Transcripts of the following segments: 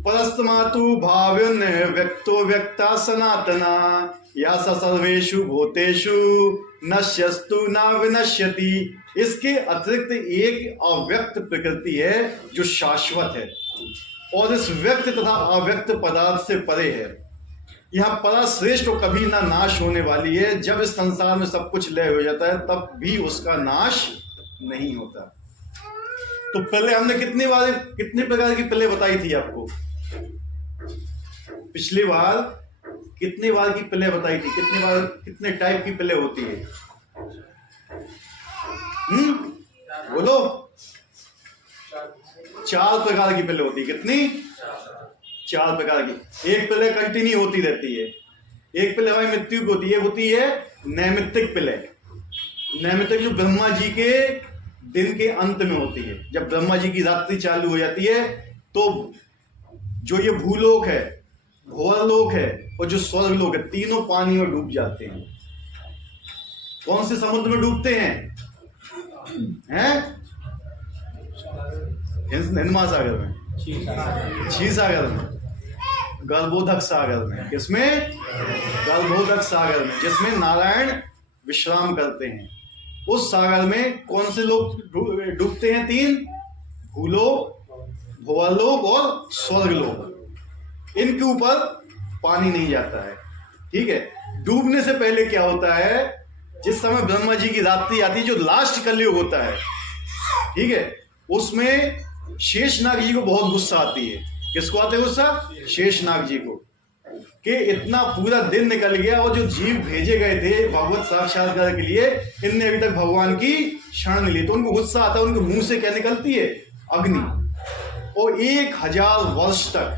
परस्तमातु भाव्युन व्यक्तो व्यक्ता सनातना या स सर्वेषु भूतेषु नश्यस्तु न विनश्यति। इसके अतिरिक्त एक अव्यक्त प्रकृति है जो शाश्वत है और इस व्यक्त तथा अव्यक्त पदार्थ से परे है। यह परा श्रेष्ठ और कभी ना नाश होने वाली है। जब इस संसार में सब कुछ लय हो जाता है तब भी उसका नाश नहीं होता। तो पहले हमने कितने प्रकार की पहले बताई थी आपको? पिछली बार कितने बार की पहले बताई थी? कितने टाइप की पहले होती है? बोलो। 4 प्रकार की पहले होती है। कितनी? 4 प्रकार की। एक पहले कंटिन्यू होती रहती है, एक पहले हमारी मृत्यु की होती है नैमित्तिक पहले। नैमित्तिक जो ब्रह्मा जी के दिन के अंत में होती है। जब ब्रह्मा जी की रात्रि चालू हो जाती है तो जो ये भूलोक है, भुवरलोक है और जो स्वर्गलोक है, तीनों पानी में डूब जाते हैं। कौन से समुद्र में डूबते हैं? हिंद महासागर में, क्षीर सागर में, गर्भोदक सागर में। किसमें? गर्भोदक सागर में, जिसमें नारायण विश्राम करते हैं। उस सागर में कौन से लोग डूबते हैं? 3, भूलोक, भुवरलोक और स्वर्गलोक। इनके ऊपर पानी नहीं जाता है। ठीक है। डूबने से पहले क्या होता है? जिस समय ब्रह्मा जी की रात्रि आती है, जो लास्ट कलयुग होता है, ठीक है, उसमें शेषनाग जी को बहुत गुस्सा आती है। किसको आते है गुस्सा? शेषनाग जी को, कि इतना पूरा दिन निकल गया और जो जीव भेजे गए थे भगवत साक्षात्कार के लिए, इनने अभी तक भगवान की शरण नहीं ली। तो उनको गुस्सा आता है। उनके मुंह से क्या निकलती है? अग्नि। और 1000 वर्ष तक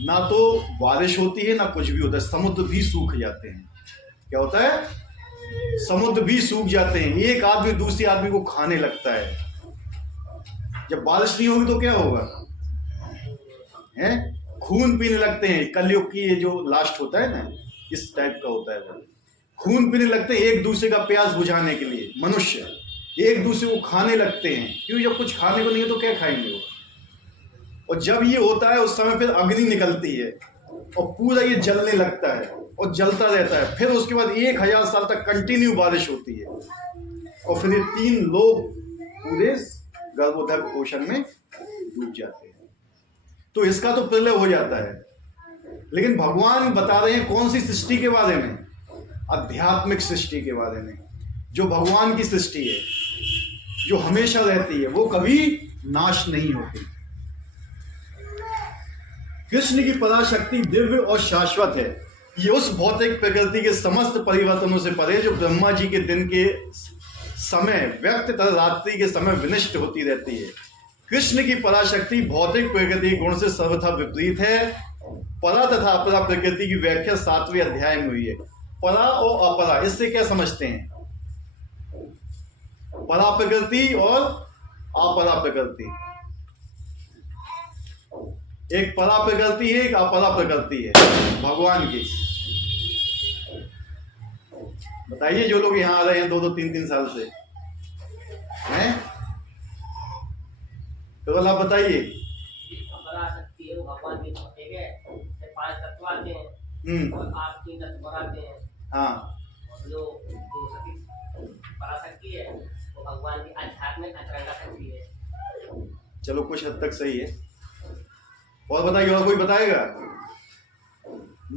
ना तो बारिश होती है ना कुछ भी होता है। समुद्र भी सूख जाते हैं। क्या होता है? समुद्र भी सूख जाते हैं। एक आदमी दूसरे आदमी को खाने लगता है। जब बारिश नहीं होगी तो क्या होगा? खून पीने लगते हैं। कलयुग की ये जो लास्ट होता है ना, इस टाइप का होता है। वो खून पीने लगते हैं एक दूसरे का प्यास बुझाने के लिए। मनुष्य एक दूसरे को खाने लगते हैं, क्योंकि जब कुछ खाने को नहीं हो तो क्या खाएंगे वो। और जब ये होता है उस समय फिर अग्नि निकलती है और पूरा ये जलने लगता है और जलता रहता है। फिर उसके बाद 1000 साल तक कंटिन्यू बारिश होती है और फिर ये 3 लोग पूरे गर्भोदक ओशन में डूब जाते हैं। तो इसका तो प्रलय हो जाता है। लेकिन भगवान बता रहे हैं कौन सी सृष्टि के बारे में? आध्यात्मिक सृष्टि के बारे में, जो भगवान की सृष्टि है, जो हमेशा रहती है, वो कभी नाश नहीं होती। कृष्ण की पराशक्ति दिव्य और शाश्वत है। ये उस भौतिक प्रकृति के समस्त परिवर्तनों से परे, जो ब्रह्मा जी के दिन के समय व्यक्त तथा रात्रि के समय विनष्ट होती रहती है। कृष्ण की पराशक्ति भौतिक प्रकृति गुण से सर्वथा विपरीत है। परा तथा अपरा प्रकृति की व्याख्या 7वें अध्याय में हुई है। परा और अपरा, इससे क्या समझते हैं? परा प्रकृति और अपरा प्रकृति। एक परा प्रकृति है, एक अपरा प्रकृति है भगवान की। बताइए, जो लोग यहाँ आ रहे हैं 2-2, 3-3 साल से हैं, तो आप बताइए। पराशक्ति है वो भगवान की, ठीक है, 5 तत्व आते हैं और आप 3 तत्व बनाते हैं। हाँ। जो पराशक्ति है वो भगवान की आध्यात्मिक अंतरंगा शक्ति है। चलो कुछ हद तक सही है। और बताइए, और कोई बताएगा?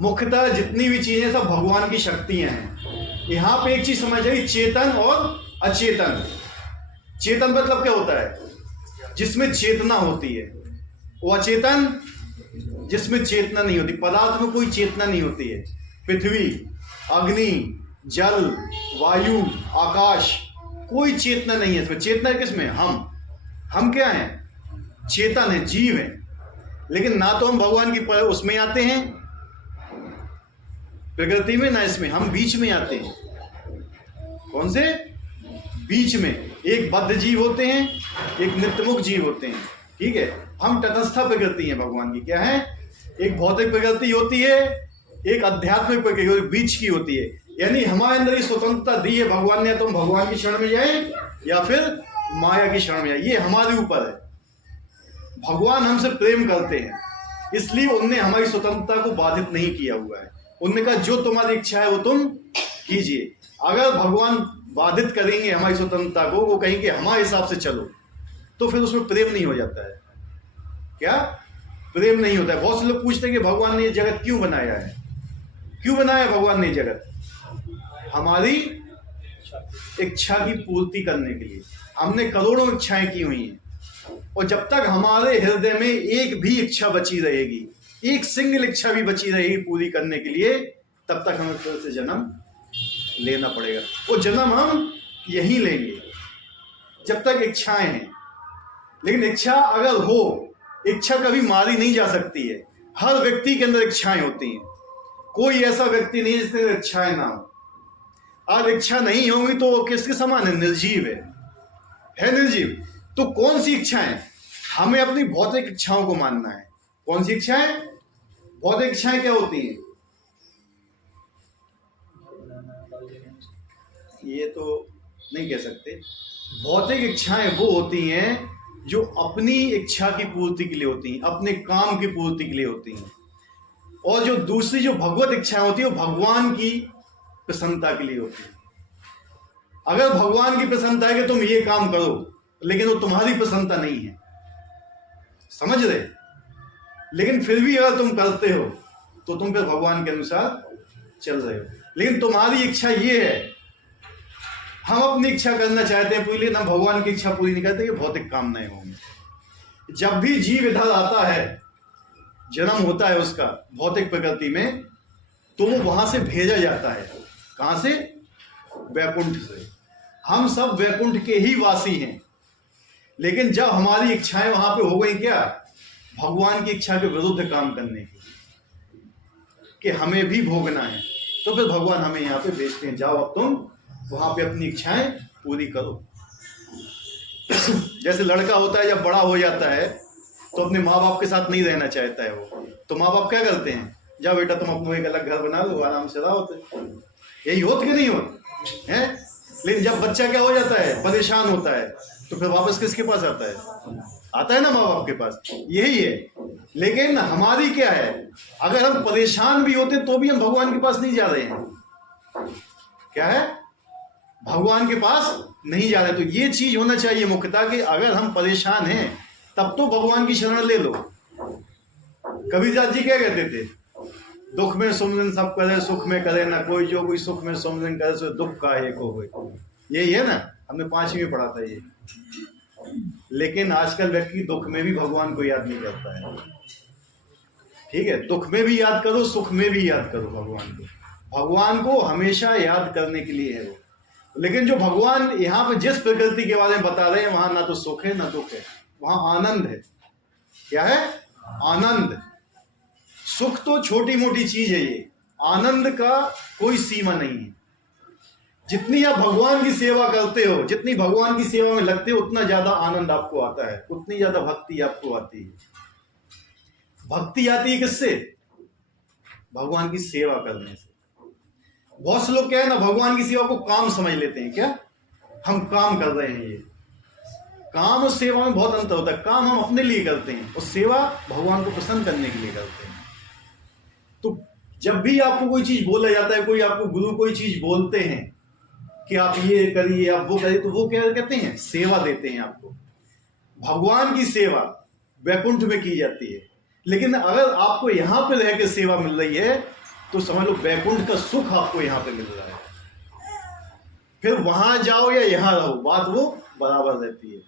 मुख्यतः जितनी भी चीजें सब भगवान की शक्तियां हैं। यहां पे एक चीज समझ जाइए, चेतन और अचेतन। चेतन मतलब क्या होता है? जिसमें चेतना होती है। वो अचेतन जिसमें चेतना नहीं होती। पदार्थ में कोई चेतना नहीं होती है। पृथ्वी, अग्नि, जल, वायु, आकाश, कोई चेतना नहीं है इसमें। चेतना किसमें? हम क्या हैं? चेतन है, जीव है। लेकिन ना तो हम भगवान की उसमें आते हैं प्रकृति में, ना इसमें। हम बीच में आते हैं। कौन से? बीच में। एक बद्ध जीव होते हैं, एक नित्यमुख जीव होते हैं। ठीक है। हम तटस्थ प्रकृति हैं भगवान की। क्या है? एक भौतिक प्रकृति होती है, एक आध्यात्मिक प्रकृति बीच की होती है। यानी हमारे अंदर ये स्वतंत्रता दी है भगवान ने, तो हम भगवान की शरण में जाएं या फिर माया की शरण में जाएं, ये हमारे ऊपर है। भगवान हमसे प्रेम करते हैं, इसलिए उनने हमारी स्वतंत्रता को बाधित नहीं किया हुआ है। उनने कहा जो तुम्हारी इच्छा है वो तुम कीजिए। अगर भगवान बाधित करेंगे हमारी स्वतंत्रता को, वो कहेंगे हमारे हिसाब से चलो, तो फिर उसमें प्रेम नहीं हो जाता है। क्या प्रेम नहीं होता है? बहुत से लोग पूछते हैं कि भगवान ने ये जगत क्यों बनाया है? क्यों बनाया भगवान ने ये जगत? हमारी इच्छा की पूर्ति करने के लिए। हमने करोड़ों इच्छाएं की हुई हैं, और जब तक हमारे हृदय में एक भी इच्छा बची रहेगी, एक सिंगल इच्छा भी बची रहेगी पूरी करने के लिए, तब तक हमें फिर से जन्म लेना पड़ेगा। वो जन्म हम यहीं लेंगे जब तक इच्छाएं हैं। लेकिन इच्छा अगर हो, इच्छा कभी मारी नहीं जा सकती है। हर व्यक्ति के अंदर इच्छाएं होती हैं, कोई ऐसा व्यक्ति नहीं जिसके अंदर इच्छाएं ना हो। और इच्छा नहीं होंगी तो वो किसके समान है? निर्जीव है निर्जीव। तो कौन सी इच्छाएं? हमें अपनी भौतिक इच्छाओं को मानना है। कौन सी इच्छाएं? भौतिक इच्छाएं क्या होती हैं? ये तो नहीं कह सकते। भौतिक इच्छाएं वो होती हैं जो अपनी इच्छा की पूर्ति के लिए होती हैं, अपने काम की पूर्ति के लिए होती हैं। और जो दूसरी जो भगवत इच्छाएं होती है वो भगवान की प्रसन्नता के लिए होती है। अगर भगवान की प्रसन्नता है कि तुम ये काम करो, लेकिन वो तुम्हारी प्रसन्नता नहीं है, समझ रहे? लेकिन फिर भी अगर तुम करते हो तो तुम फिर भगवान के अनुसार चल रहे हो। लेकिन तुम्हारी इच्छा ये है, हम अपनी इच्छा करना चाहते हैं पूरी, लेकिन हम भगवान की इच्छा पूरी नहीं करते, ये भौतिक कामनाएं होंगी। जब भी जीव इधर आता है, जन्म होता है उसका भौतिक प्रकृति में, तो वो वहां से भेजा जाता है। कहां से? वैकुंठ से। हम सब वैकुंठ के ही वासी हैं। लेकिन जब हमारी इच्छाएं वहां पे हो गई क्या? भगवान की इच्छा के विरुद्ध काम करने की, कि हमें भी भोगना है, तो फिर भगवान हमें यहाँ पे भेजते हैं, जाओ अब तुम वहां पे अपनी इच्छाएं पूरी करो। जैसे लड़का होता है, जब बड़ा हो जाता है तो अपने माँ बाप के साथ नहीं रहना चाहता है वो, तो माँ बाप क्या करते हैं? जाओ बेटा तुम अपना एक अलग घर बना लो, आराम से रहो। यही होत कि नहीं होत है? लेकिन जब बच्चा क्या हो जाता है? परेशान होता है, तो फिर वापस किसके पास आता है? आता है ना माँ बाप के पास। यही है। लेकिन हमारी क्या है? अगर हम परेशान भी होते तो भी हम भगवान के पास नहीं जा रहे हैं। क्या है? भगवान के पास नहीं जा रहे। तो ये चीज होना चाहिए मुख्यतः कि अगर हम परेशान हैं तब तो भगवान की शरण ले लो। कबीरदास जी क्या कहते थे? दुख में सुमरन सब करे, सुख में करे ना कोई, जो कोई सुख में सुमरन करे सो दुख का एक हो गए। यही है ना, हमने 5वीं में पढ़ा था ये। लेकिन आजकल व्यक्ति दुख में भी भगवान को याद नहीं करता है। ठीक है, दुख में भी याद करो, सुख में भी याद करो भगवान को। भगवान को हमेशा याद करने के लिए है वो। लेकिन जो भगवान यहाँ पे जिस प्रकृति के बारे में बता रहे हैं, वहां ना तो सुख है ना दुख है, वहां आनंद है। क्या है? आनंद। सुख तो छोटी मोटी चीज है, ये आनंद का कोई सीमा नहीं है। जितनी आप भगवान की सेवा करते हो, जितनी भगवान की सेवा में लगते हो, उतना ज्यादा आनंद आपको आता है, उतनी ज्यादा भक्ति आपको आती है। भक्ति आती है किससे? भगवान की सेवा करने से। बहुत से लोग क्या है ना, भगवान की सेवा को काम समझ लेते हैं। क्या हम काम कर रहे हैं? ये काम और सेवा में बहुत अंतर होता है। काम हम अपने लिए करते हैं और सेवा भगवान को प्रसन्न करने के लिए करते हैं। तो जब भी आपको कोई चीज बोला जाता है, कोई आपको गुरु कोई चीज बोलते हैं कि आप ये करिए, आप वो करिए, तो वो क्या कहते हैं? सेवा देते हैं आपको। भगवान की सेवा वैकुंठ में की जाती है। लेकिन अगर आपको यहां पे रह के सेवा मिल रही है तो समझ लो वैकुंठ का सुख आपको यहां पे मिल रहा है। फिर वहां जाओ या यहां रहो, बात वो बराबर रहती है।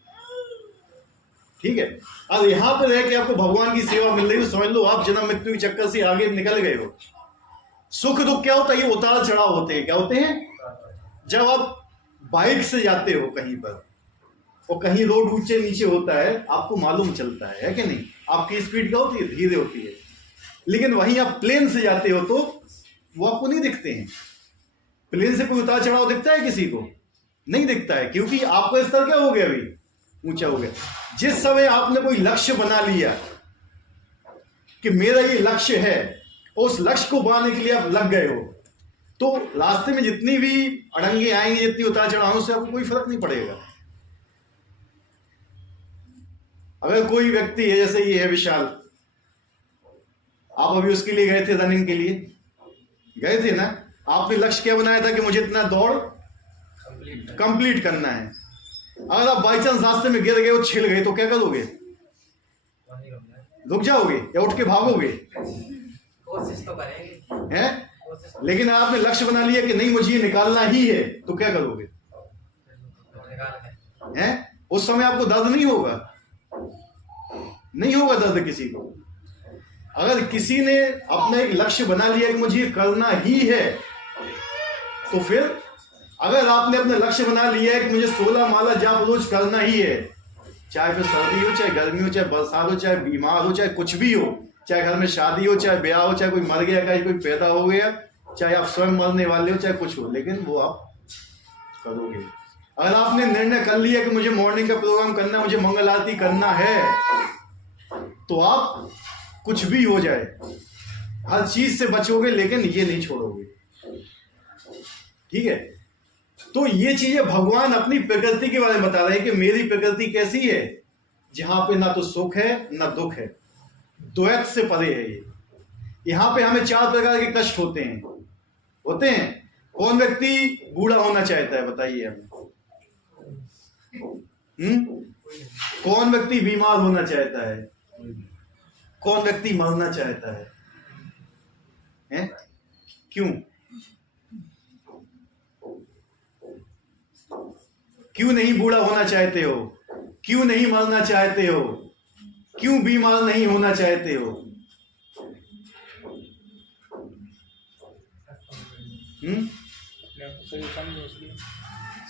ठीक है, अब यहां पे रह के आपको भगवान की सेवा मिल रही है तो समझ लो आप जन्म मृत्यु के चक्कर से आगे निकल गए हो। सुख दुख क्या होता है? ये उतार चढ़ाव होते हैं। क्या होते हैं? जब आप बाइक से जाते हो कहीं पर और कहीं रोड ऊंचे नीचे होता है, आपको मालूम चलता है कि नहीं? आपकी स्पीड क्या होती है? धीरे होती है। लेकिन वहीं आप प्लेन से जाते हो तो वो आपको नहीं दिखते हैं। प्लेन से कोई उतार चढ़ाव दिखता है किसी को? नहीं दिखता है, क्योंकि आपका स्तर क्या हो गया? अभी ऊंचा हो गया। जिस समय आपने कोई लक्ष्य बना लिया कि मेरा ये लक्ष्य है, उस लक्ष्य को पाने के लिए आप लग गए हो, तो रास्ते में जितनी भी अड़ंगे आएंगे, जितनी उतार चढ़ाव से आपको कोई फर्क नहीं पड़ेगा। अगर कोई व्यक्ति है, जैसे ये है विशाल, आप अभी उसके लिए गए थे, रनिंग के लिए गए थे ना, आपने लक्ष्य क्या बनाया था कि मुझे इतना दौड़ कंप्लीट करना है। अगर आप बाई चांस रास्ते में गिर गए और छिल गए तो क्या करोगे? रुक जाओगे या उठ के भागोगे? कोशिश तो करेंगे हैं? लेकिन आपने लक्ष्य बना लिया कि नहीं मुझे ये निकालना ही है, तो क्या करोगे? हैं? उस समय आपको दर्द नहीं होगा, नहीं होगा दर्द किसी को। अगर किसी ने अपना एक लक्ष्य बना लिया कि मुझे ये करना ही है, तो फिर अगर आपने अपना लक्ष्य बना लिया है कि मुझे 16 माला जाप रोज करना ही है, चाहे फिर सर्दी हो, चाहे गर्मी हो, चाहे बरसात हो, चाहे बीमार हो, चाहे कुछ भी हो, चाहे घर में शादी हो, चाहे ब्याह हो, चाहे कोई मर गया, चाहे कोई पैदा हो गया, चाहे आप स्वयं मरने वाले हो, चाहे कुछ हो, लेकिन वो आप करोगे। अगर आपने निर्णय कर लिया कि मुझे मॉर्निंग का प्रोग्राम करना है, मुझे मंगल आरती करना है, तो आप कुछ भी हो जाए हर चीज से बचोगे, लेकिन ये नहीं छोड़ोगे। ठीक है? तो ये चीजें भगवान अपनी प्रकृति के बारे में बता रहे हैं कि मेरी प्रकृति कैसी है, जहां पे ना तो सुख है ना दुख है, द्वैत से परे है। ये यहां पे हमें 4 प्रकार के कष्ट होते हैं। कौन व्यक्ति बूढ़ा होना चाहता है, बताइए हमें? कौन व्यक्ति बीमार होना चाहता है? कौन व्यक्ति मरना चाहता है? हैं? क्यों? क्यों नहीं बूढ़ा होना चाहते हो? क्यों नहीं मरना चाहते हो? क्यों बीमार नहीं होना चाहते हो?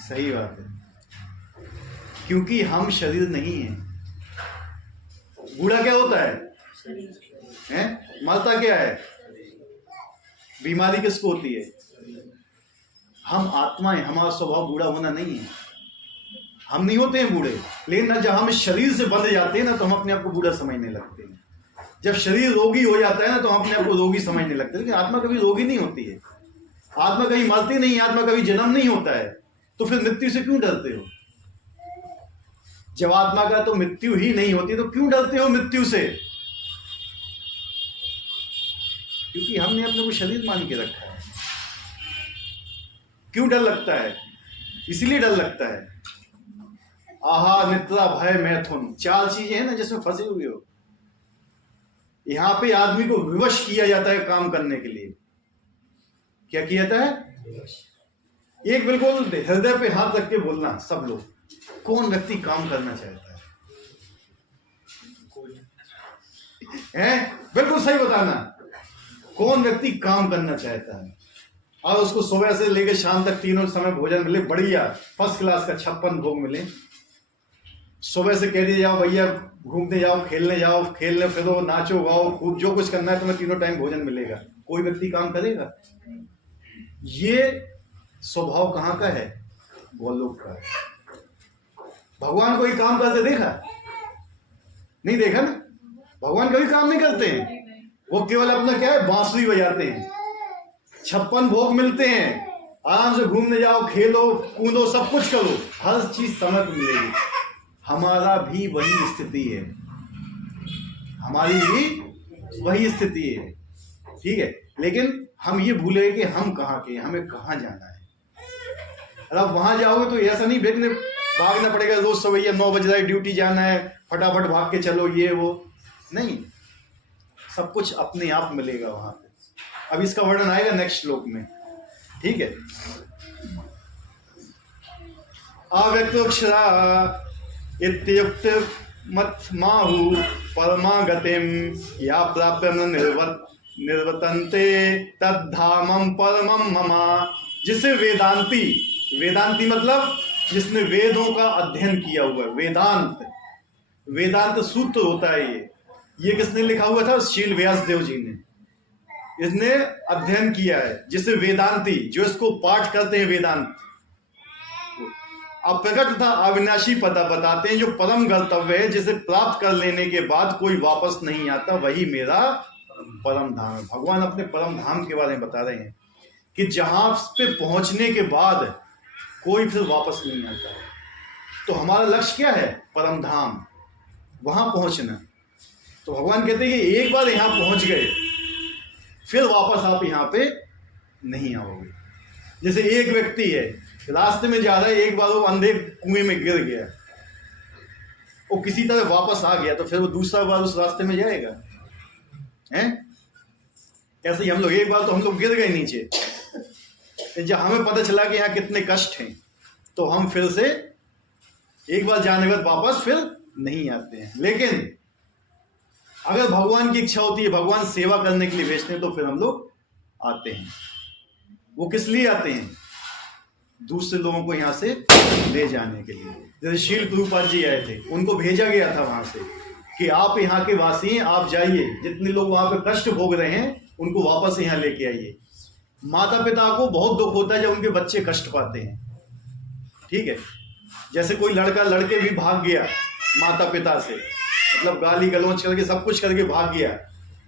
सही बात है, क्योंकि हम शरीर नहीं है। बूढ़ा क्या होता है? मरता क्या है? बीमारी किसको होती है? हम आत्मा है, हमारा स्वभाव बूढ़ा होना नहीं है। हम नहीं होते हैं बूढ़े, लेकिन जब हम शरीर से बंध जाते हैं ना, तो हम अपने आप को बूढ़ा समझने लगते हैं। जब शरीर रोगी हो जाता है ना, तो हम अपने आप को रोगी समझने लगते हैं। लेकिन आत्मा कभी रोगी नहीं होती है, आत्मा कभी मरती नहीं, आत्मा कभी जन्म नहीं होता है। तो फिर मृत्यु से क्यों डरते हो? जब आत्मा का तो मृत्यु ही नहीं होती, तो क्यों डरते हो मृत्यु से? क्योंकि हमने अपने को शरीर मान के रखा है। क्यों डर लगता है? इसीलिए डर लगता है। आहा, निद्रा, भय, मैथुन, 4 चीजें हैं ना जिसमें फंसे हुए हो। यहां पे आदमी को विवश किया जाता है काम करने के लिए। क्या किया जाता है? एक बिल्कुल हृदय पे हाथ रख के बोलना सब लोग, कौन व्यक्ति काम करना चाहता है? बिल्कुल सही बताना, कौन व्यक्ति काम करना चाहता है? और उसको सुबह से लेकर शाम तक तीनों समय भोजन मिले, बढ़िया फर्स्ट क्लास का 56 भोग मिले। सुबह से कह दिए जाओ भैया घूमने जाओ, खेलने फिरो, नाचो गाओ खूब, जो कुछ करना है तुम्हें तीनों टाइम भोजन मिलेगा। कोई व्यक्ति काम करेगा? ये स्वभाव कहां का है? गोलोक का है। भगवान कोई काम करते देखा? नहीं देखा ना। भगवान कभी काम नहीं करते हैं, वो केवल अपना क्या है, बांसुरी बजाते हैं। 56 भोग मिलते हैं, आराम से घूमने जाओ, खेलो कूदो, सब कुछ करो, हर चीज समय पर मिलेगी। हमारा भी वही स्थिति है, हमारी भी वही स्थिति है। ठीक है, लेकिन हम ये भूले कि हम कहाँ के, हमें कहाँ जाना है। अगर आप वहां जाओगे तो ऐसा नहीं भागना पड़ेगा, रोज सुबह 9 बजे ड्यूटी जाना है, फटाफट भाग के चलो, ये वो नहीं, सब कुछ अपने आप मिलेगा वहां पे। अब इसका वर्णन आएगा नेक्स्ट श्लोक में। ठीक है, अव्यक्तोक्षरा इत्युक्त मत माहु परमागतिम या प्राप्य निर्वर्तन्ते तद्धामम परमम ममा। जिसे वेदांती मतलब जिसने वेदों का अध्ययन किया हुआ है, वेदांत सूत्र होता है। ये किसने लिखा हुआ था? शील व्यासदेव जी ने। इसने अध्ययन किया है, जिसे वेदांती, जो इसको पाठ करते हैं वेदांत, अप्रकट तथा अविनाशी पता बताते हैं, जो परम गंतव्य है, जिसे प्राप्त कर लेने के बाद कोई वापस नहीं आता, वही मेरा परम धाम है। भगवान अपने परम धाम के बारे में बता रहे हैं कि जहां पे पहुंचने के बाद कोई फिर वापस नहीं आता। तो हमारा लक्ष्य क्या है? परम धाम, वहां पहुंचना। तो भगवान कहते हैं कि एक बार यहां पहुंच गए फिर वापस आप यहां पे नहीं आओगे। जैसे एक व्यक्ति है, रास्ते में जा रहा है, एक बार वो अंधे कुएं में गिर गया, वो किसी तरह वापस आ गया, तो फिर वो दूसरा बार उस रास्ते में जाएगा? हैं? ऐसे ही हम लोग, एक बार तो हम लोग गिर गए नीचे, जब हमें पता चला कि यहाँ कितने कष्ट हैं, तो हम फिर से एक बार जाने के बाद वापस फिर नहीं आते हैं। लेकिन अगर भगवान की इच्छा होती है, भगवान सेवा करने के लिए भेजते हैं, तो फिर हम लोग आते हैं। वो किस लिए आते हैं? दूसरे लोगों को यहाँ से ले जाने के लिए। जैसे शील प्रभुपाद जी आए थे, उनको भेजा गया था वहां से कि आप यहाँ के वासी हैं, आप जाइए, जितने लोग वहां पे कष्ट भोग रहे हैं उनको वापस यहाँ लेके आइए। माता पिता को बहुत दुख होता है जब उनके बच्चे कष्ट पाते हैं, ठीक है। जैसे कोई लड़का लड़के भी भाग गया माता पिता से, मतलब गाली गलौज करके सब कुछ करके भाग गया,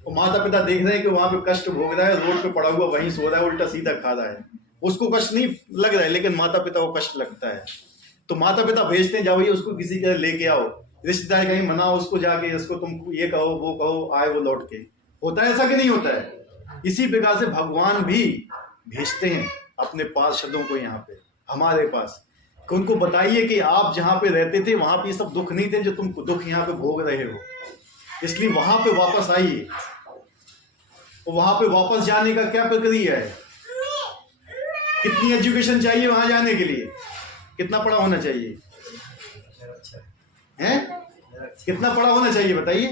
और माता पिता देख रहे हैं कि वहां पे कष्ट भोग रहा है, रोड पे पड़ा हुआ वहीं सो रहा है, उल्टा सीधा खा रहा है, उसको कष्ट नहीं लग रहा है, लेकिन माता पिता को कष्ट लगता है। तो माता पिता भेजते हैं, जाओ ये उसको किसी का लेके आओ, रिश्तेदार कहीं मनाओ उसको, जाके इसको तुम ये कहो वो कहो, आए वो लौट के। होता है ऐसा कि नहीं होता है? इसी प्रकार से भगवान भी भेजते हैं अपने पार्षदों को यहाँ पे हमारे पास, कि उनको बताइए कि आप जहाँ पे रहते थे वहां पे ये सब दुख नहीं थे जो तुम दुख यहाँ पे भोग रहे हो, इसलिए वहां पे वापस आइए। और वहां पे वापस जाने का क्या प्रक्रिया है? कितनी एजुकेशन चाहिए वहां जाने के लिए? कितना पढ़ा होना चाहिए? हैं? कितना पढ़ा होना चाहिए बताइए?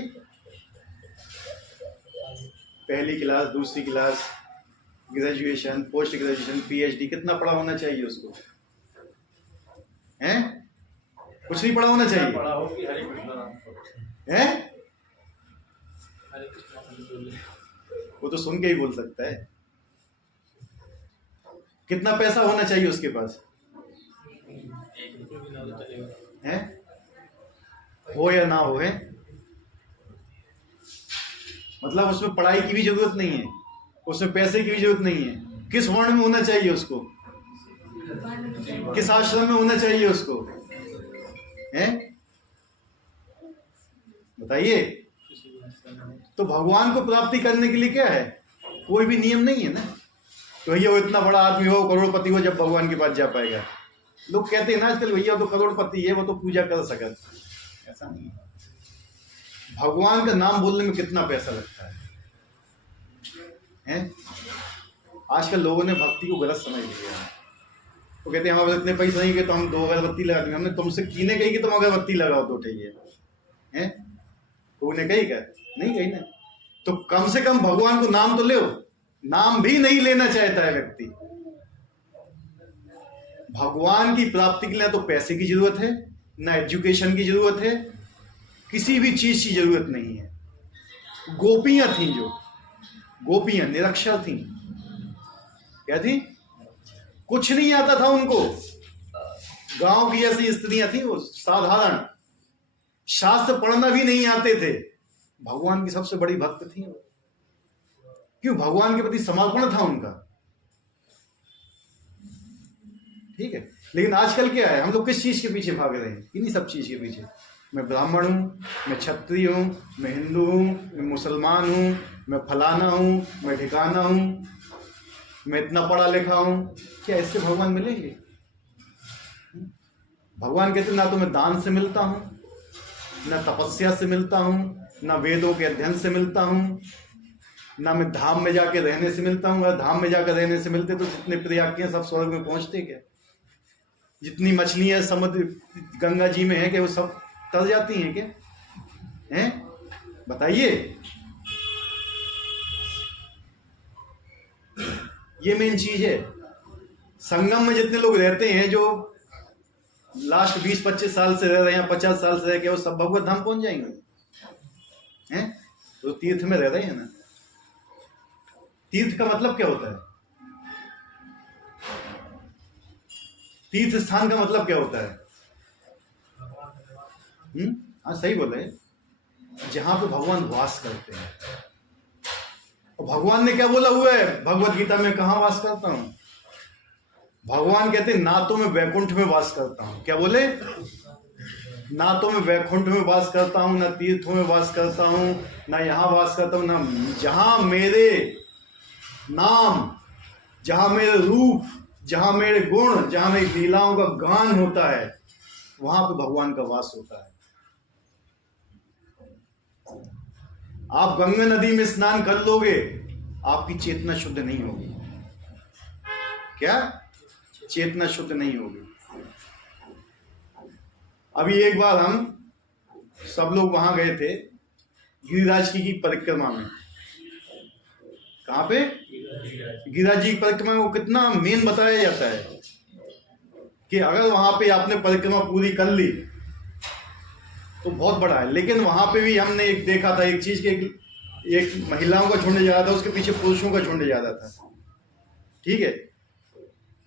पहली क्लास, दूसरी class, graduation, post graduation, PhD, कितना पढ़ा होना चाहिए उसको? हैं? कुछ नहीं पढ़ा होना चाहिए? हैं? वो तो सुन के ही बोल सकता है। कितना पैसा होना चाहिए उसके पास? हैं? हो या ना हो, है? मतलब उसमें पढ़ाई की भी जरूरत नहीं है, उसमें पैसे की भी जरूरत नहीं है। किस वर्ण में होना चाहिए उसको? किस आश्रम में होना चाहिए उसको? हैं? बताइए। तो भगवान को प्राप्ति करने के लिए क्या है? कोई भी नियम नहीं है ना। तो भैया वो इतना बड़ा आदमी हो, करोड़पति हो, जब भगवान के पास जा पाएगा। लोग कहते हैं ना आजकल, भैया तो करोड़पति है, वो तो पूजा कर सकता। ऐसा नहीं है। भगवान का नाम बोलने में कितना पैसा लगता है? हैं? आजकल लोगों ने भक्ति को गलत समझ लिया है। वो कहते हैं हमारे पास इतने पैसे नहीं कि तो हम 2 अगरबत्ती लगा देंगे। हमने तुमसे कीने कही कि तुम अगरबत्ती लगाओ 2 ठेलिए, हैं? उन्हें कही क्या? नहीं कही ना। तो कम से कम भगवान को नाम तो ले। नाम भी नहीं लेना चाहता है व्यक्ति। भगवान की प्राप्ति के लिए तो पैसे की जरूरत है, ना एजुकेशन की जरूरत है, किसी भी चीज की जरूरत नहीं है। गोपियां थी, जो गोपियां निरक्षर थी, क्या थी? कुछ नहीं आता था उनको। गांव की जैसी स्त्रियां थी, वो साधारण, शास्त्र पढ़ना भी नहीं आते थे। भगवान की सबसे बड़ी भक्त थी वो। क्यों? भगवान के प्रति समर्पण था उनका, ठीक है। लेकिन आजकल क्या है? हम लोग किस चीज के पीछे भाग रहे हैं? इन्हीं सब चीज के पीछे। मैं ब्राह्मण हूं, मैं क्षत्रिय हूं, मैं हिंदू हूं, मैं मुसलमान हूं, मैं फलाना हूं, मैं ठिकाना हूं, मैं इतना पढ़ा लिखा हूं। क्या इससे भगवान मिलेंगे? भगवान कहते ना तो मैं दान से मिलता हूं, ना तपस्या से मिलता हूं, ना वेदों के अध्ययन से मिलता हूं, ना मैं धाम में जाके रहने से मिलता हूं। अगर धाम में जाकर रहने से मिलते तो जितने प्रयाग सब स्वर्ग में पहुंचते क्या? जितनी मछलियां समुद्र गंगा जी में है क्या वो सब तर जाती हैं क्या? हैं? बताइए। ये मेन चीज है। संगम में जितने लोग रहते हैं, जो लास्ट 20-25 साल से रह रहे हैं, 50 साल से रह के, वो सब भगवत धाम पहुंच जाएंगे, हैं? तो तीर्थ में रह रहे हैं ना। तीर्थ का मतलब क्या होता है? तीर्थ स्थान का मतलब क्या होता है? हाँ सही बोले, जहां पे भगवान वास करते हैं। और भगवान ने क्या बोला हुआ है भगवत गीता में? कहां वास करता हूं? भगवान कहते हैं ना तो मैं वैकुंठ में वास करता हूं। क्या बोले? ना तो मैं वैकुंठ में वास करता हूँ, ना तीर्थों में वास करता हूँ, ना यहाँ वास करता हूँ, ना जहाँ मेरे नाम, जहाँ मेरे रूप, जहाँ मेरे गुण, जहाँ मेरी लीलाओं का गान होता है, वहां पे भगवान का वास होता है। आप गंगा नदी में स्नान कर लोगे, आपकी चेतना शुद्ध नहीं होगी। क्या? चेतना शुद्ध नहीं होगी। अभी एक बार हम सब लोग वहां गए थे गिरिराज की परिक्रमा में। कहां पे? गिरिराज जी की परिक्रमा में। वो कितना मेन बताया जाता है कि अगर वहां पे आपने परिक्रमा पूरी कर ली तो बहुत बड़ा है। लेकिन वहां पे भी हमने एक देखा था एक चीज के, एक महिलाओं का झुंड जा रहा था, उसके पीछे पुरुषों का झुंड जा रहा था। ठीक है?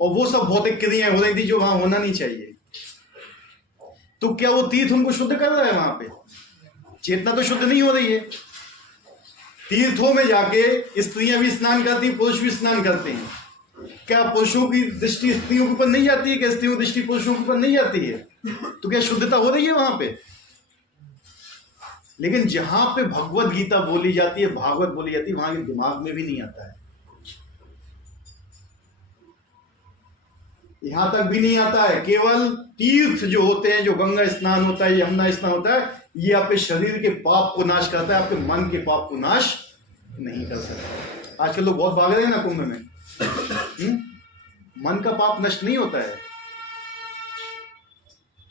और वो सब भौतिक क्रियाएं हो रही थी जो वहां होना नहीं चाहिए। तो क्या वो तीर्थ उनको शुद्ध कर रहा है? वहां पे चेतना तो शुद्ध नहीं हो रही है। तीर्थों में जाके स्त्रियां भी स्नान करती, पुरुष भी स्नान करते हैं। क्या पुरुषों की दृष्टि स्त्रियों के ऊपर नहीं जाती है? क्या स्त्रियों की दृष्टि पुरुषों के ऊपर नहीं जाती है? तो क्या शुद्धता हो रही है वहां पे? लेकिन जहां पे भगवत गीता बोली जाती है, भागवत बोली जाती है, वहां के दिमाग में भी नहीं आता है। यहां तक भी नहीं आता है। केवल तीर्थ जो होते हैं, जो गंगा स्नान होता है, यमुना स्नान होता है, ये आपके शरीर के पाप को नाश करता है, आपके मन के पाप को नाश नहीं कर सकता। आजकल लोग बहुत भाग रहे हैं ना कुंभ में। मन का पाप नष्ट नहीं होता है।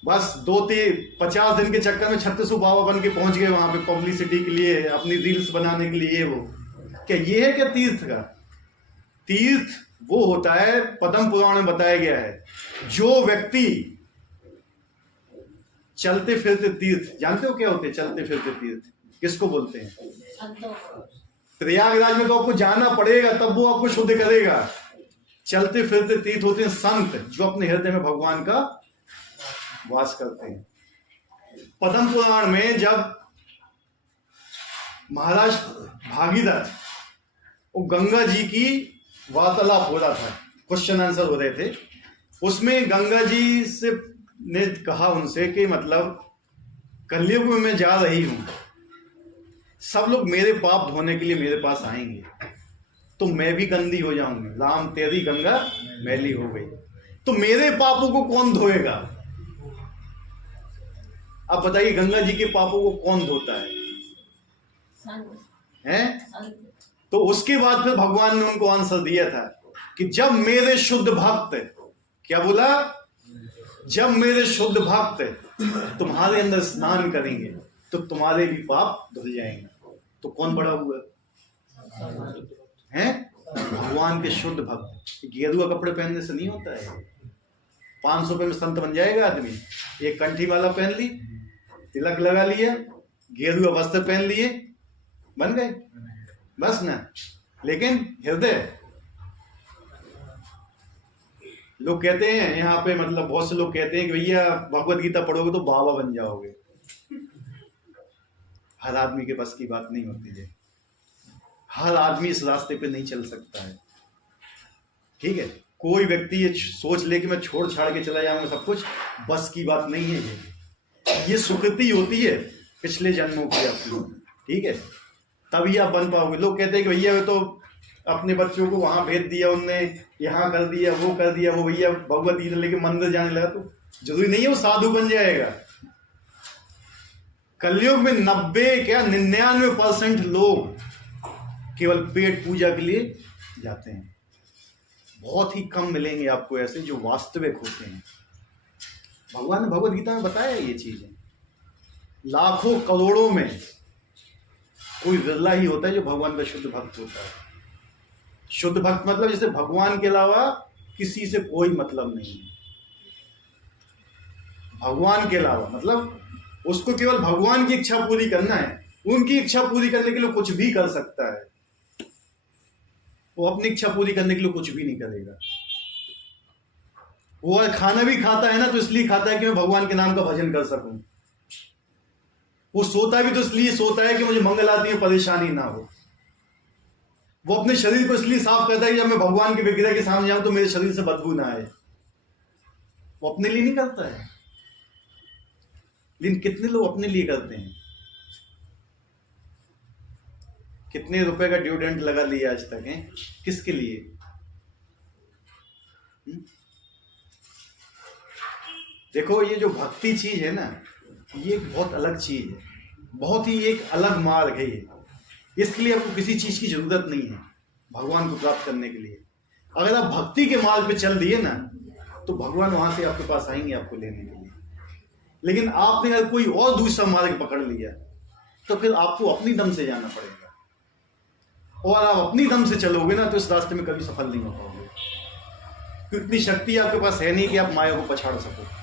बस 50 दिन के चक्कर में 36 बाबा बन के पहुंच गए वहां पे, पब्लिसिटी के लिए, अपनी रील्स बनाने के लिए। वो क्या ये है क्या तीर्थ का? तीर्थ वो होता है, पद्म पुराण में बताया गया है, जो व्यक्ति चलते फिरते तीर्थ, जानते हो क्या होते हैं चलते फिरते तीर्थ? किसको बोलते हैं? प्रयागराज में तो आपको जाना पड़ेगा, तब वो आपको शुद्ध करेगा। चलते फिरते तीर्थ होते हैं संत, जो अपने हृदय में भगवान का वास करते हैं। पद्म पुराण में जब महाराज भागीरथ वो गंगा जी की वार्तालाप हो रहा था, क्वेश्चन आंसर हो रहे थे, उसमें गंगा जी से ने कहा उनसे कि मतलब कलयुग में मैं जा रही हूं, सब लोग मेरे पाप धोने के लिए मेरे पास आएंगे, तो मैं भी गंदी हो जाऊंगी। राम तेरी गंगा मैली हो गई, तो मेरे पापों को कौन धोएगा? अब बताइए, गंगा जी के पापों को कौन धोता है? हैं? तो उसके बाद फिर भगवान ने उनको आंसर दिया था कि जब मेरे शुद्ध भक्त, क्या बोला? जब मेरे शुद्ध भक्त तुम्हारे अंदर स्नान करेंगे तो तुम्हारे भी पाप धुल जाएंगे। तो कौन बड़ा हुआ? हैं? भगवान के शुद्ध भक्त। गेरुआ कपड़े पहनने से नहीं होता है। 500 रुपए में संत बन जाएगा आदमी। एक कंठी वाला पहन ली, तिलक लगा लिया, गेरुआ वस्त्र पहन लिए, बन गए, बस ना। लेकिन हृदय, लोग कहते हैं यहाँ पे, मतलब बहुत से लोग कहते हैं कि भैया भगवत गीता पढ़ोगे तो बाबा बन जाओगे। हर आदमी के बस की बात नहीं होती है। हर आदमी इस रास्ते पे नहीं चल सकता है। ठीक है? कोई व्यक्ति ये सोच ले कि मैं छोड़ छाड़ के चला जाऊंगा सब कुछ, बस की बात नहीं है। ये सुकृति होती है पिछले जन्मों की आपकी। ठीक है? तभी आप बन पाओगे। लोग कहते हैं कि भैया तो अपने बच्चों को वहां भेज दिया उनने, यहाँ कर दिया, वो कर दिया, वो भैया भगवत गीता लेके मंदिर जाने लगा, तो जरूरी नहीं है वो साधु बन जाएगा। कलयुग में 99% लोग केवल पेट पूजा के लिए जाते हैं। बहुत ही कम मिलेंगे आपको ऐसे जो वास्तविक होते हैं। भगवान ने भगवत गीता में बताया ये चीजें। लाखों करोड़ों में कोई विरला ही होता है जो भगवान का शुद्ध भक्त होता है। शुद्ध भक्त मतलब जैसे भगवान के अलावा किसी से कोई मतलब नहीं है। भगवान के अलावा मतलब उसको केवल भगवान की इच्छा पूरी करना है। उनकी इच्छा पूरी करने के लिए कुछ भी कर सकता है। वो अपनी इच्छा पूरी करने के लिए कुछ भी नहीं करेगा। वो खाना भी खाता है ना तो इसलिए खाता है कि मैं भगवान के नाम का भजन कर सकूं। वो सोता भी तो इसलिए सोता है कि मुझे मंगल आती में परेशानी ना हो। वो अपने शरीर को इसलिए साफ करता है कि जब मैं भगवान के विग्रह के सामने जाऊं तो मेरे शरीर से बदबू ना आए। वो अपने लिए नहीं करता है। लेकिन कितने लोग अपने लिए करते हैं? कितने रुपए का ड्यूडेंट लगा लिया आज तक है? किसके लिए? देखो ये जो भक्ति चीज है ना, ये एक बहुत अलग चीज है, बहुत ही एक अलग मार्ग है ये। इसके लिए आपको किसी चीज की जरूरत नहीं है भगवान को प्राप्त करने के लिए। अगर आप भक्ति के मार्ग पे चल दिए ना, तो भगवान वहां से आपके पास आएंगे आपको लेने के लिए। लेकिन आपने अगर कोई और दूसरा मार्ग पकड़ लिया, तो फिर आपको अपनी दम से जाना पड़ेगा, और आप अपनी दम से चलोगे ना, तो इस रास्ते में कभी सफल नहीं हो पाओगे, क्योंकि इतनी शक्ति आपके पास है नहीं कि आप माया को पछाड़ सको।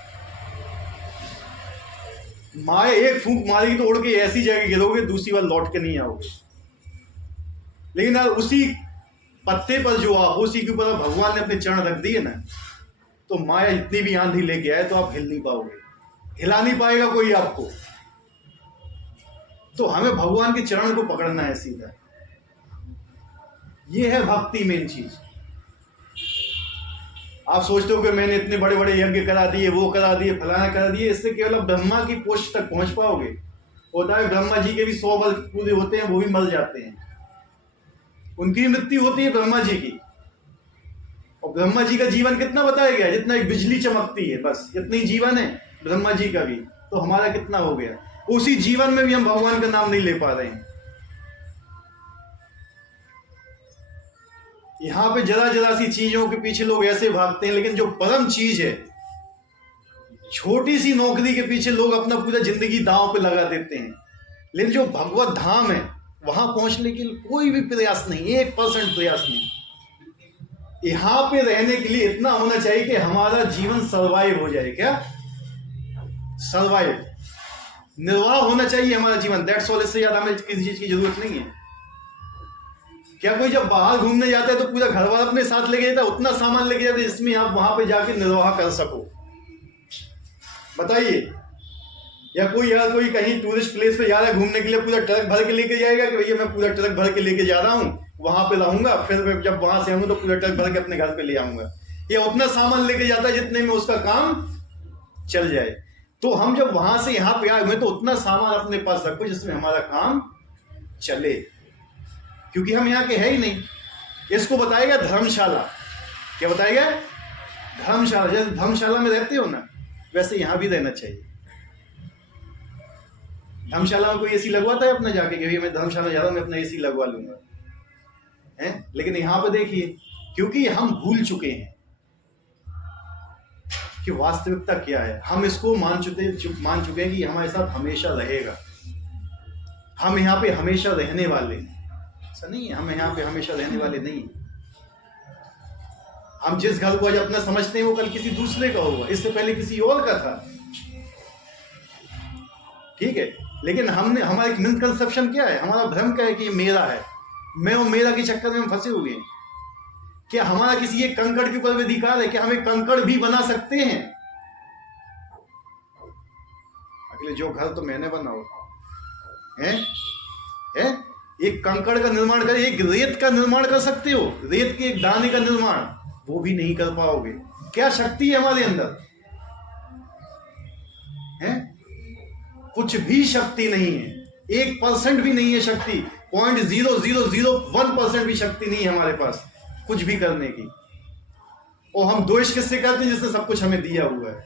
माया एक फूंक मारेगी तो उड़ के ऐसी जगह गिरोगे, दूसरी बार लौट के नहीं आओगे। लेकिन अगर उसी पत्ते पर जो आप, उसी के ऊपर भगवान ने अपने चरण रख दिए ना, तो माया इतनी भी आंधी लेके आए तो आप हिल नहीं पाओगे, हिला नहीं पाएगा कोई आपको। तो हमें भगवान के चरण को पकड़ना है सीधा। ये है भक्ति मेन चीज। आप सोचते हो कि मैंने इतने बड़े बड़े यज्ञ करा दिए, वो करा दिए, फलाना करा दिए, इससे केवल ब्रह्मा की पोस्ट तक पहुंच पाओगे। होता है ब्रह्मा जी के भी 100 वर्ष पूरे होते हैं, वो भी मर जाते हैं, उनकी मृत्यु होती है ब्रह्मा जी की। और ब्रह्मा जी का जीवन कितना बताया गया? जितना एक बिजली चमकती है, बस इतनी जीवन है ब्रह्मा जी का भी। तो हमारा कितना हो गया? उसी जीवन में भी हम भगवान का नाम नहीं ले पा रहे हैं। यहां पे जरा जरा सी चीजों के पीछे लोग ऐसे भागते हैं, लेकिन जो परम चीज है, छोटी सी नौकरी के पीछे लोग अपना पूरा जिंदगी दांव पे लगा देते हैं। लेकिन जो भगवत धाम है, वहां पहुंचने के लिए कोई भी प्रयास नहीं, 1% प्रयास नहीं। यहां पे रहने के लिए इतना होना चाहिए कि हमारा जीवन सर्वाइव हो जाए। क्या सर्वाइव? निर्वाह होना चाहिए हमारा जीवन। That's all. इससे ज्यादा हमें किसी चीज की जरूरत नहीं है। क्या कोई जब बाहर घूमने जाता है तो पूरा घर वाला अपने साथ लेके जाता है? उतना सामान लेके जाते हैं जिसमें आप वहां पे जाके निर्वाह कर सको? बताइए। या कोई यार कोई कहीं टूरिस्ट प्लेस पे जा रहा है घूमने के लिए, पूरा ट्रक भर के लेके जाएगा कि भैया मैं पूरा ट्रक भर के लेके जा रहा हूं, वहां पे रहूंगा, फिर जब वहां से आऊंगा तो पूरा ट्रक भर के अपने घर पे ले आऊंगा? या उतना सामान लेके जाता है जितने में उसका काम चल जाए। तो हम जब वहां से यहां पे आए हुए, तो उतना सामान अपने पास रखो जिसमें हमारा काम चले, क्योंकि हम यहाँ के है ही नहीं। इसको बताएगा धर्मशाला। क्या बताएगा? धर्मशाला। जैसे धर्मशाला में रहते हो ना, वैसे यहां भी रहना चाहिए। धर्मशाला में कोई एसी लगवाता है अपना जाके कि मैं धर्मशाला जा रहा हूं, मैं अपना एसी लगवा लूंगा, है? लेकिन यहां पे देखिए, क्योंकि हम भूल चुके हैं कि वास्तविकता क्या है। हम इसको मान चुके हैं कि हमारे साथ हमेशा रहेगा, हम यहाँ पे हमेशा रहने वाले हैं। ऐसा नहीं है, हम यहाँ पे हमेशा रहने वाले नहीं हैं। हम जिस घर को आज अपना समझते हैं वो कल किसी दूसरे का होगा, इससे पहले किसी और का था। ठीक है, लेकिन हमने, हमारा एक मिसकंसेप्शन क्या है, हमारा भ्रम क्या है कि ये मेरा है, मैं और मेरा के चक्कर में हम फंसे हुए हैं। क्या हमारा किसी एक कंकड़ के ऊपर अधिकार है? क्या हम एक कंकड़ भी बना सकते हैं? अगले जो घर तो मैंने बनाओ है? एक कंकड़ का निर्माण कर, एक रेत का निर्माण कर सकते हो? रेत के एक दाने का निर्माण वो भी नहीं कर पाओगे। क्या शक्ति है हमारे अंदर? है? कुछ भी शक्ति नहीं है, 1% भी नहीं है शक्ति, 0.0001% भी शक्ति नहीं है हमारे पास कुछ भी करने की। और हम दोष किससे करते हैं? जिसने सब कुछ हमें दिया हुआ है।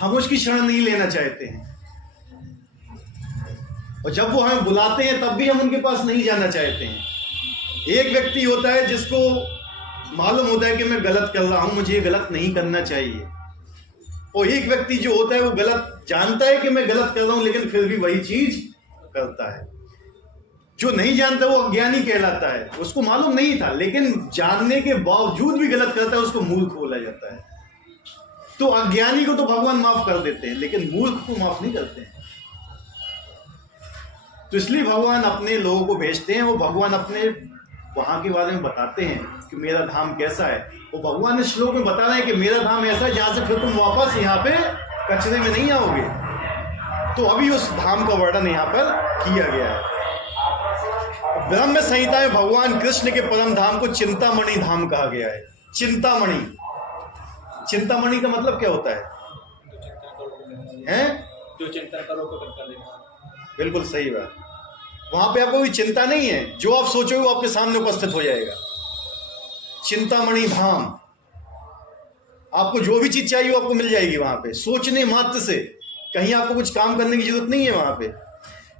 हम उसकी शरण नहीं लेना चाहते हैं, और जब वो हमें बुलाते हैं तब भी हम उनके पास नहीं जाना चाहते हैं। एक व्यक्ति होता है जिसको मालूम होता है कि मैं गलत कर रहा हूं, मुझे ये गलत नहीं करना चाहिए। और एक व्यक्ति जो होता है वो गलत जानता है कि मैं गलत कर रहा हूं, लेकिन फिर भी वही चीज करता है। जो नहीं जानता वो अज्ञानी कहलाता है। उसको मालूम नहीं था, लेकिन जानने के बावजूद भी गलत करता है, उसको मूर्ख बोला जाता है। तो अज्ञानी को तो भगवान माफ कर देते हैं, लेकिन मूर्ख को माफ नहीं करते हैं। तो इसलिए भगवान अपने लोगों को भेजते हैं, वो भगवान अपने वहां के बारे में बताते हैं कि मेरा धाम कैसा है। वो भगवान इस श्लोक में बता रहे हैं कि मेरा धाम ऐसा है जहां से फिर तुम वापस यहाँ पे कचरे में नहीं आओगे। तो अभी उस धाम का वर्णन यहाँ पर किया गया है। ब्रह्म संहिता में भगवान कृष्ण के परम धाम को चिंतामणि धाम कहा गया है। चिंतामणि, चिंतामणि का मतलब क्या होता है? जो चिंतन करो प्रकट कर देगा। बिल्कुल सही बात। वहां पे आपको कोई चिंता नहीं है, जो आप सोचोगे वो आपके सामने उपस्थित हो जाएगा। चिंतामणि धाम, आपको जो भी चीज चाहिए वो आपको मिल जाएगी वहां पे, सोचने मात्र से। कहीं आपको कुछ काम करने की जरूरत नहीं है वहां पे।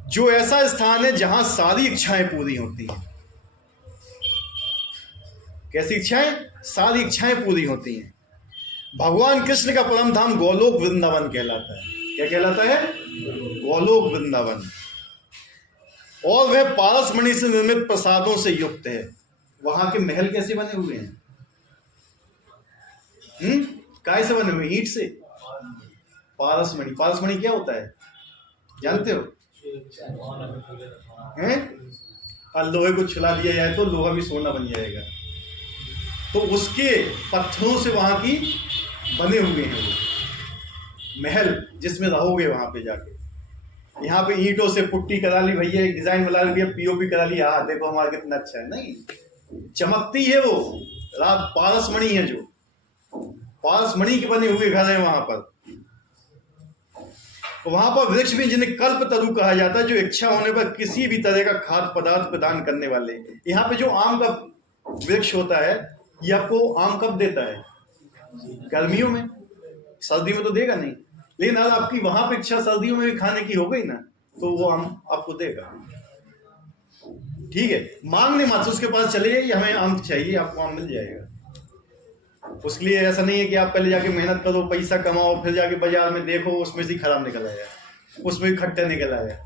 जो ऐसा स्थान है जहां सारी इच्छाएं पूरी होती हैं। कैसी इच्छाएं? सारी इच्छाएं पूरी होती हैं। भगवान कृष्ण का परम धाम गोलोक वृंदावन कहलाता है। क्या कहलाता है? गोलोक वृंदावन। और वह पारसमणि से निर्मित प्रसादों से युक्त है। वहां के महल कैसे बने हुए हैं? काय से बने हुए? ईंट से। पारसमणि, पारसमणि क्या होता है जानते हो? हैं? लोहे को छुला दिया जाए तो लोहा भी सोना बन जाएगा। तो उसके पत्थरों से वहां की बने हुए हैं वो महल, जिसमें रहोगे वहां पे जाके। यहाँ पे ईंटों से पुट्टी करा ली भैया, एक डिजाइन बना लिया, पीओपी करा लिया, हाँ देखो हमारा कितना अच्छा है। नहीं, चमकती है वो रात। पारसमणि है, जो पारसमणि के बने हुए घर है वहां पर। वहां पर वृक्ष भी जिन्हें कल्प तरु कहा जाता है, जो इच्छा होने पर किसी भी तरह का खाद्य पदार्थ प्रदान करने वाले। यहाँ पे जो आम का वृक्ष होता है, ये आपको आम कब देता है? गर्मियों में। सर्दी में तो देगा नहीं, लेकिन अगर आपकी वहां पे इच्छा सर्दियों में भी खाने की हो गई ना, तो वो आम आपको देगा। ठीक है, मांगने मत, उसके पास चले जाइए, हमें आम चाहिए, आपको आम मिल जाएगा। उसके लिए ऐसा नहीं है कि आप पहले जाके मेहनत करो, पैसा कमाओ, फिर जाके बाजार में देखो उसमें से खराब निकल आया, उसमें भी खट्टा निकल आया।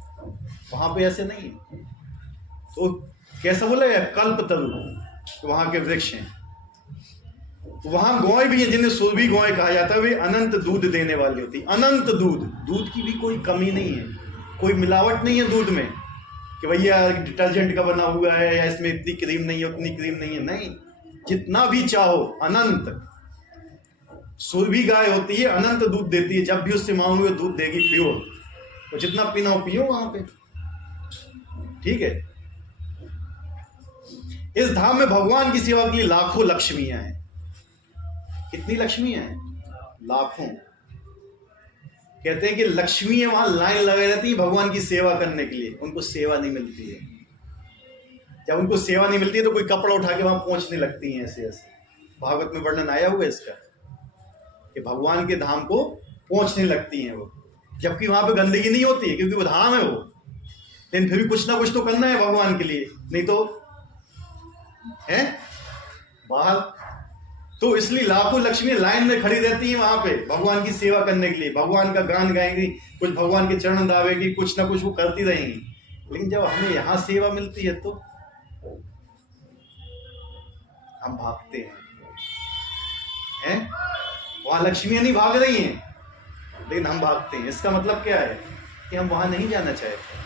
वहां पे ऐसे नहीं है। तो कैसा बोला है? कल्प तरु वहां के वृक्ष हैं। वहां गौएं भी हैं, जिन्हें सुरभि गौएं कहा जाता है। वे अनंत दूध देने वाली होती। अनंत दूध, दूध की भी कोई कमी नहीं है, कोई मिलावट नहीं है दूध में कि भैया डिटर्जेंट का बना हुआ है या इसमें इतनी क्रीम नहीं है, उतनी क्रीम नहीं है। नहीं, जितना भी चाहो अनंत। सुरभि गाय होती है, अनंत दूध देती है। जब भी उससे मांगोगे दूध देगी प्योर। तो जितना पीना हो पियो वहां पे। ठीक है। इस धाम में भगवान की सेवा के लिए लाखों लक्ष्मियां हैं। कितनी लक्ष्मियां हैं? लाखों। कहते हैं कि लक्ष्मी वहां लाइन लगाई रहती है भगवान की सेवा करने के लिए, उनको सेवा नहीं मिलती है। जब उनको सेवा नहीं मिलती है तो कोई कपड़ा उठा के वहां पहुंचने लगती हैं ऐसे ऐसे। भागवत में वर्णन आया हुआ है इसका कि भगवान के धाम को पहुंचने लगती हैं वो, जबकि वहां पे गंदगी नहीं होती है, क्योंकि वो धाम है वो। लेकिन फिर भी कुछ ना कुछ तो करना है भगवान के लिए, नहीं तो है बाहर। तो इसलिए लाखों लक्ष्मी लाइन में खड़ी रहती हैं वहां पे भगवान की सेवा करने के लिए। भगवान का गान गाएंगी, कुछ भगवान के चरण दावेगी, कुछ ना कुछ वो करती रहेंगी। लेकिन जब हमें यहां सेवा मिलती है तो हम भागते हैं। वहां लक्ष्मियां नहीं भाग रही हैं, लेकिन हम भागते हैं। इसका मतलब क्या है? कि हम वहां नहीं जाना चाहते,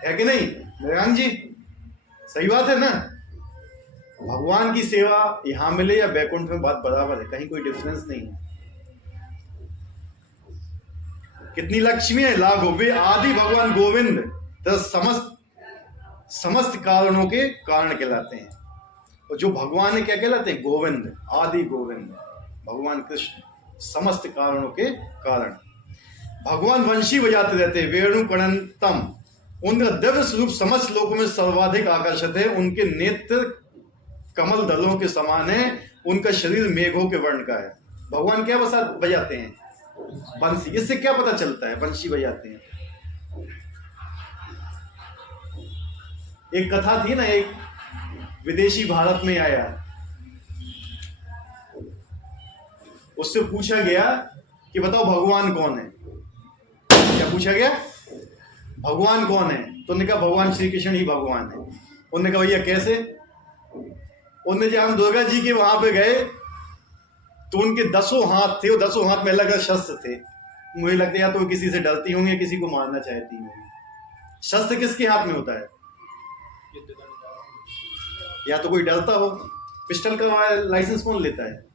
है कि नहीं मेहरान जी? सही बात है ना? भगवान की सेवा यहां मिले या बैकुंठ में, बात बराबर है, कहीं कोई डिफरेंस नहीं है। कितनी लक्ष्मी है? लाखों। वे आदि भगवान गोविंद तो समस्त कारणों के कारण कहलाते हैं। और जो भगवान है क्या कहलाते हैं? गोविंद, आदि गोविंद। भगवान कृष्ण समस्त कारणों के कारण। भगवान वंशी बजाते रहते हैं, वेणु कणंतम। उनका दिव्य स्वरूप समस्त लोगों में सर्वाधिक आकर्षित है। उनके नेत्र कमल दलों के समान है, उनका शरीर मेघों के वर्ण का है। भगवान क्या बजाते हैं? बंसी। इससे क्या पता चलता है? बंसी बजाते हैं। एक कथा थी ना, एक विदेशी भारत में आया, उससे पूछा गया कि बताओ भगवान कौन है? क्या पूछा गया? भगवान कौन है? तो उन्होंने कहा भगवान श्री कृष्ण ही भगवान है। उन्होंने कहा भैया कैसे? उन्होंने जब हम दुर्गा जी के वहां पे गए तो उनके 10 हाथ थे, वो 10 हाथ में अलग अलग शस्त्र थे। मुझे लगता है या तो वो किसी से डरती होंगी या किसी को मारना चाहती होंगी। शस्त्र किसके हाथ में होता है? या तो कोई डरता हो। पिस्टल का लाइसेंस कौन लेता है?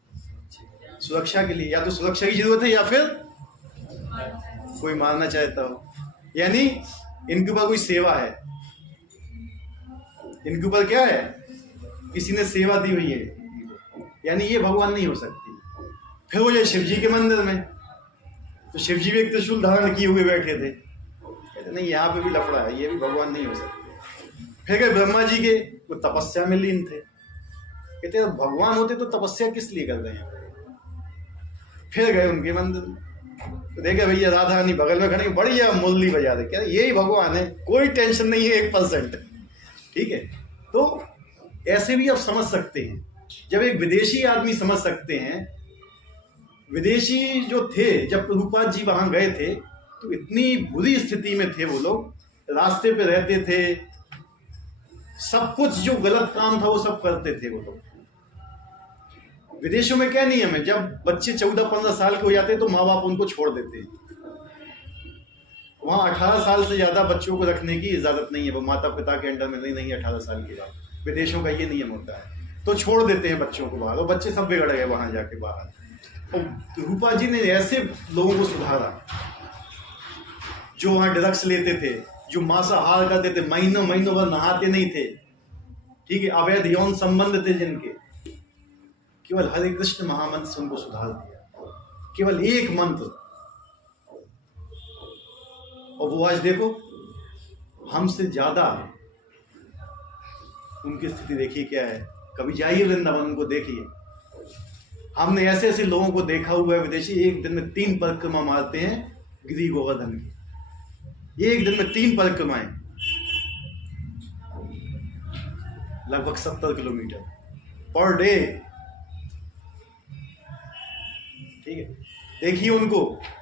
सुरक्षा के लिए। या तो सुरक्षा की जरूरत है या फिर कोई मारना चाहता हो। यानी इनके ऊपर कोई सेवा है, इनके ऊपर क्या है? किसी ने सेवा दी हुई है, यानी ये भगवान नहीं हो सकती। फिर वो जाए शिव जी के मंदिर में, तो शिव जी भी एक त्रिशूल धारण किए हुए बैठे थे, कहते नहीं यहाँ पे भी लफड़ा है, ये भी भगवान नहीं हो सकते। फिर गए ब्रह्मा जी के, वो तपस्या में लीन थे, कहते भगवान होते तो तपस्या किस लिए कर रहे हैं। फिर गए उनके मंदिर, तो देखे भैया राधा रानी बगल में खड़ी बढ़िया मुरली बजा रहे, क्या यही भगवान है, कोई टेंशन नहीं है 1%। ठीक है, तो ऐसे भी आप समझ सकते हैं। जब एक विदेशी आदमी समझ सकते हैं, विदेशी जो थे जब प्रभुपाद जी वहां गए थे तो इतनी बुरी स्थिति में थे वो लोग, रास्ते पे रहते थे, सब कुछ जो गलत काम था वो सब करते थे वो लोग। विदेशों में क्या नियम है, जब बच्चे 14-15 साल के हो जाते हैं तो माँ बाप उनको छोड़ देते हैं। वहां 18 साल से ज्यादा बच्चों को रखने की इजाजत नहीं है, वो माता पिता के अंडर में नहीं है 18 साल के बाद। विदेशों का ये नियम होता है, तो छोड़ देते हैं बच्चों को बाहर, और बच्चे सब बिगड़ गए वहां जाके बाहर। और रूपा जी ने ऐसे लोगों को सुधारा जो वहां ड्रग्स लेते थे, जो मांसाहार करते थे, महीनों महीनों भर नहाते नहीं थे, ठीक है, अवैध यौन संबंध थे जिनके, केवल हरे कृष्ण महामंत्र से उनको सुधार दिया, केवल एक मंत्र। और वो आज देखो हमसे ज्यादा उनकी स्थिति देखिए क्या है। कभी जाइए वृंदावन, उनको देखिए। हमने ऐसे ऐसे लोगों को देखा हुआ है, विदेशी एक दिन में 3 परिक्रमा मारते हैं गिरि गोवर्धन की, एक दिन में 3 परिक्रमाएं, लगभग 70 किलोमीटर पर डे। ठीक है, देखिए उनको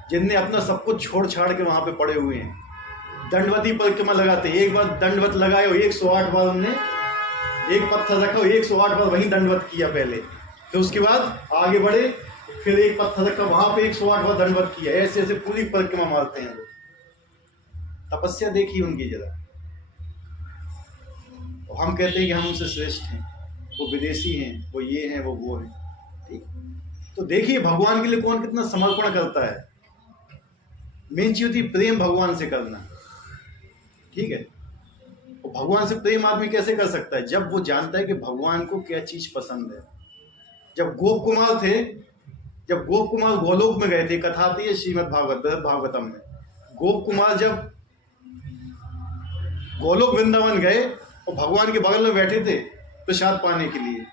जिनने अपना सब कुछ छोड़ छाड़ के वहां पे पड़े हुए हैं। दंडवती परिक्रमा लगाते हैं, एक बार दंडवत लगाए हो 108 बार, उनने एक पत्थर रखा हो 108 बार वहीं दंडवत किया पहले, फिर उसके बाद आगे बढ़े, फिर एक पत्थर रखा वहां पे 108 बार दंडवत किया। ऐसे ऐसे पूरी परिक्रमा मारते हैं लोग। तपस्या देखिए उनकी जरा। और हम कहते हैं कि हम उनसे श्रेष्ठ हैं, वो विदेशी हैं, वो ये हैं, वो हैं। ठीक, तो देखिए भगवान के लिए कौन कितना समर्पण करता है। मेन चीज होती है प्रेम भगवान से करना। ठीक है, और भगवान से प्रेम आदमी कैसे कर सकता है, जब वो जानता है कि भगवान को क्या चीज पसंद है। जब गोप कुमार थे, जब गोप कुमार गोलोक में गए थे, कथा आती है श्रीमद् भागवतम में, गोप कुमार जब गोलोक वृंदावन गए और भगवान के बगल में बैठे थे प्रसाद पाने के लिए,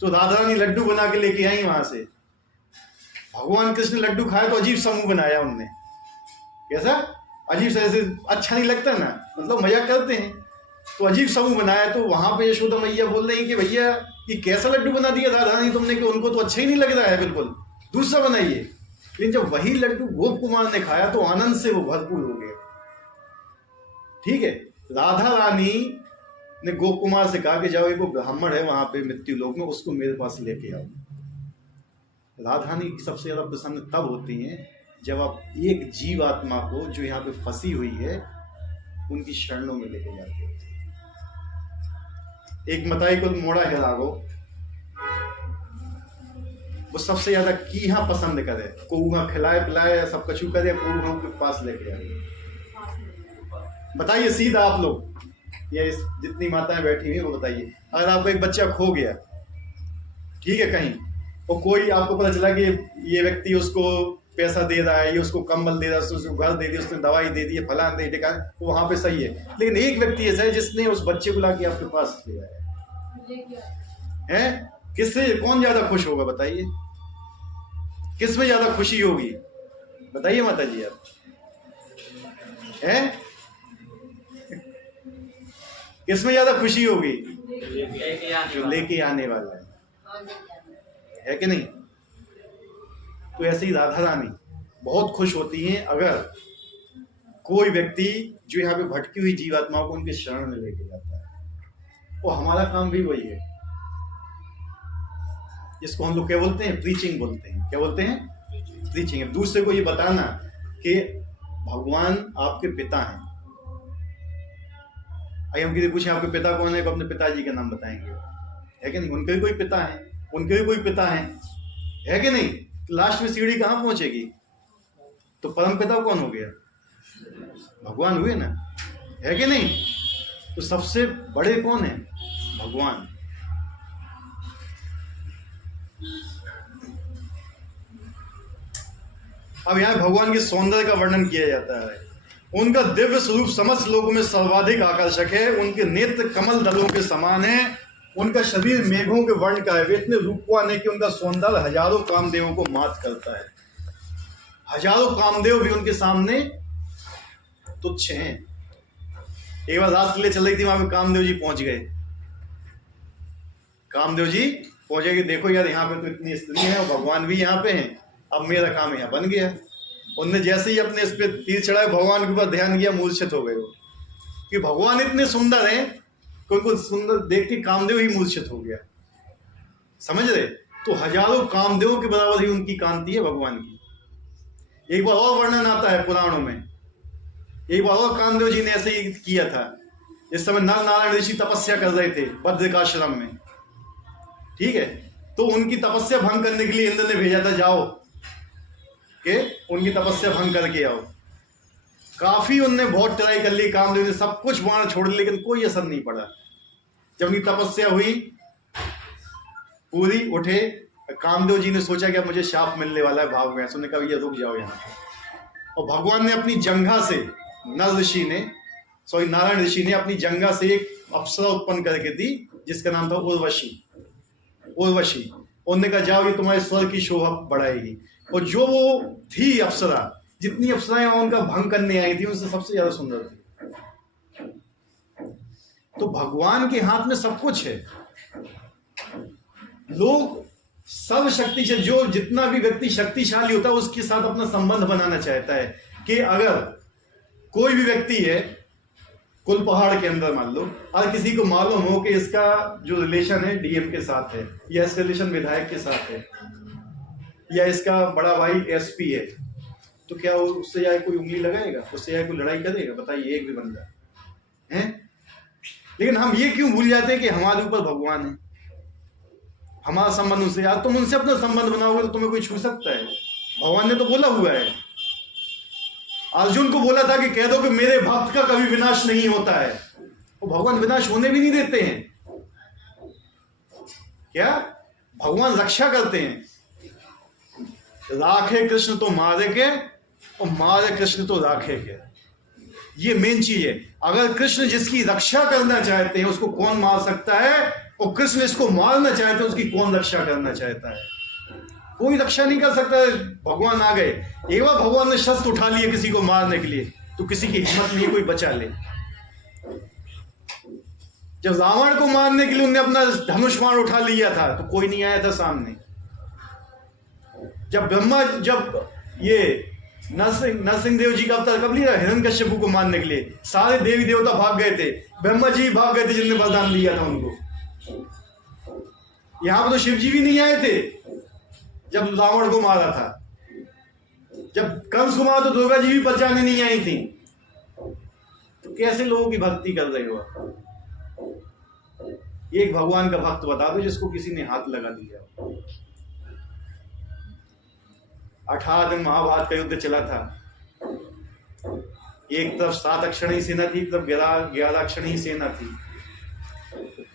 तो राधा रानी लड्डू बना के लेके आई वहां से। भगवान कृष्ण लड्डू खाए तो अजीब समूह बनाया उनने, कैसा अजीब से, ऐसे अच्छा नहीं लगता ना, मतलब मजाक करते हैं, तो अजीब समूह बनाया। तो वहां पे यशोदा मैया बोल रही है कि भैया ये कैसा लड्डू बना दिया राधा रानी तुमने, कि उनको तो अच्छा ही नहीं लग रहा है, बिल्कुल दूसरा बनाइए। लेकिन जब वही लड्डू गोप कुमार ने खाया तो आनंद से वो भरपूर हो गए। ठीक है, राधा रानी ने गोप कुमार से कहा कि जाओ एक ब्राह्मण है वहां पे मृत्यु लोक में, उसको मेरे पास लेके आओ। राधा रानी सबसे ज्यादा प्रसन्न तब होती हैं जब आप एक जीव आत्मा को जो यहाँ पे फंसी हुई है उनकी शरणों में लेके जाते हो। एक मताई को मोड़ा है लागो, वो सबसे ज्यादा कीहा पसंद करे, को खिलाए पिलाए सब कछु करे, को के पास लेके आए। बताइए सीधा आप लोग, ये जितनी माताएं बैठी हुई वो बताइए, अगर आपको एक बच्चा खो गया, ठीक है, कहीं, और कोई आपको पता चला कि ये व्यक्ति उसको पैसा दे रहा है, ये उसको कंबल दे रहा है, उसको घर दे दी, उसने दवाई दे दी, फलान दे दी, वो वहां पे सही है। लेकिन एक व्यक्ति ऐसा है जिसने उस बच्चे को लाके आपके पास ले आया है, किससे कौन ज्यादा खुश होगा बताइए, किस में ज्यादा खुशी होगी बताइए माता जी आप, हैं किस में ज्यादा खुशी होगी, जो लेके आने वाला है कि नहीं। तो ऐसे ही राधा रानी बहुत खुश होती हैं अगर कोई व्यक्ति जो यहाँ पे भटकी हुई जीवात्माओं को उनके शरण में लेके जाता है। वो हमारा काम भी वही है, जिसको हम लोग क्या बोलते हैं, प्रीचिंग बोलते हैं। क्या बोलते हैं, प्रीचिंग है, दूसरे को ये बताना कि भगवान आपके पिता हैं। अगर हम किसी पूछें आपके पिता कौन है, तो अपने पिताजी का नाम बताएंगे, है कि नहीं। उनके भी कोई पिता है, उनके भी कोई पिता है कि नहीं। लास्ट में सीढ़ी कहां पहुंचेगी, तो परम पिता कौन हो गया, भगवान हुए ना, है कि नहीं। तो सबसे बड़े कौन है, भगवान। अब यहाँ भगवान के सौंदर्य का वर्णन किया जाता है। उनका दिव्य स्वरूप समस्त लोगों में सर्वाधिक आकर्षक है। उनके नेत्र कमल दलों के समान है। उनका शरीर मेघों के वर्ण का है। वे इतने रूपवान है कि उनका सौंदर्य हजारों कामदेवों को मात करता है। हजारों कामदेव भी उनके सामने तुच्छ हैं। एक बार रासलीला चल रही थी, वहां पे कामदेव जी पहुंच गए। कामदेव जी पहुंचे कि देखो यार, यहाँ पे तो इतनी स्त्री है और भगवान भी यहाँ पे हैं, अब मेरा काम यहाँ बन गया। उनने जैसे ही अपने इस पे तीर चढ़ाए, भगवान के ऊपर ध्यान किया, मूर्छित हो गए वो, कि भगवान इतने सुंदर हैं कि उनको सुंदर देख के कामदेव ही मूर्छित हो गया। समझ रहे? तो हजारों कामदेवों के बराबर ही उनकी कांति है भगवान की। एक बार और वर्णन आता है पुराणों में, एक बार और कामदेव जी ने ऐसे ही किया था। इस समय नर नारायण ऋषि तपस्या कर रहे थे बद्रिकाश्रम में, ठीक है। तो उनकी तपस्या भंग करने के लिए इंद्र ने भेजा था, जाओ कि उनकी तपस्या भंग करके आओ। काफी उनने बहुत ट्राई कर ली, कामदेव ने सब कुछ बाण छोड़ लिया, लेकिन कोई असर नहीं पड़ा। जब उनकी तपस्या हुई पूरी, उठे, कामदेव जी ने सोचा कि अब मुझे शाप मिलने वाला है, भाग गए। उन्होंने कहा ये रुक जाओ यहाँ। और भगवान ने अपनी जंघा से, नर ऋषि ने, सॉरी नारायण ऋषि ने अपनी जंघा से एक अप्सरा उत्पन्न करके दी, जिसका नाम था उर्वशी। उर्वशी, उन्होंने कहा जाओ, ये तुम्हारे स्वर की शोभा बढ़ाएगी। और जो वो थी अप्सरा, जितनी अप्सराएं उनका भंग करने आई थी, उनसे सबसे ज्यादा सुंदर थी। तो भगवान के हाथ में सब कुछ है। लोग सर्वशक्ति से, जो जितना भी व्यक्ति शक्तिशाली होता है, उसके साथ अपना संबंध बनाना चाहता है। कि अगर कोई भी व्यक्ति है कुल पहाड़ के अंदर, मान लो, और किसी को मालूम हो कि इसका जो रिलेशन है डीएम के साथ है, या इसका रिलेशन विधायक के साथ है, या इसका बड़ा भाई एसपी है, तो क्या उससे जाए कोई उंगली लगाएगा? उससे जाए कोई लड़ाई करेगा? बताइए, एक भी बंदा है? लेकिन हम ये क्यों भूल जाते हैं कि हमारे ऊपर भगवान है, हमारा संबंध उनसे। यार तुम उनसे अपना संबंध बनाओगे तो तुम्हें कोई छू सकता है? भगवान ने तो बोला हुआ है, अर्जुन को बोला था कि कह दो कि मेरे भक्त का कभी विनाश नहीं होता है। वो भगवान विनाश होने भी नहीं देते हैं। क्या? भगवान रक्षा करते हैं। राखे कृष्ण तो मारे के, और मारे कृष्ण तो राखे के। ये मेन चीज है। अगर कृष्ण जिसकी रक्षा करना चाहते हैं, उसको कौन मार सकता है? और कृष्ण इसको मारना चाहते हैं, उसकी कौन रक्षा करना चाहता है? कोई रक्षा नहीं कर सकता। भगवान आ गए, एक बार भगवान ने शस्त्र उठा लिए किसी को मारने के लिए, तो किसी की हिम्मत नहीं कोई बचा ले। जब रावण को मारने के लिए उन्होंने अपना धनुष बाण उठा लिया था, तो कोई नहीं आया था सामने। जब ये नरसिंह देव जी का अवतार कब लिया? हिरण्यकश्यप को मारने के लिए सारे देवी देवता भाग गए थे, ब्रह्मा जी भाग गए थे जिनने वरदान दिया था उनको। यहां पर तो शिव जी भी नहीं आए थे जब रावण को मारा था। जब कंस को मारा तो दुर्गा जी भी बचाने नहीं आई थी। तो कैसे लोगों की भक्ति कर रहे हो? एक भगवान का भक्त बता दो जिसको किसी ने हाथ लगा दिया। 18 दिन महाभारत का युद्ध चला था। एक तरफ 7 अक्षणी सेना थी, तरफ 11 अक्षणी सेना थी।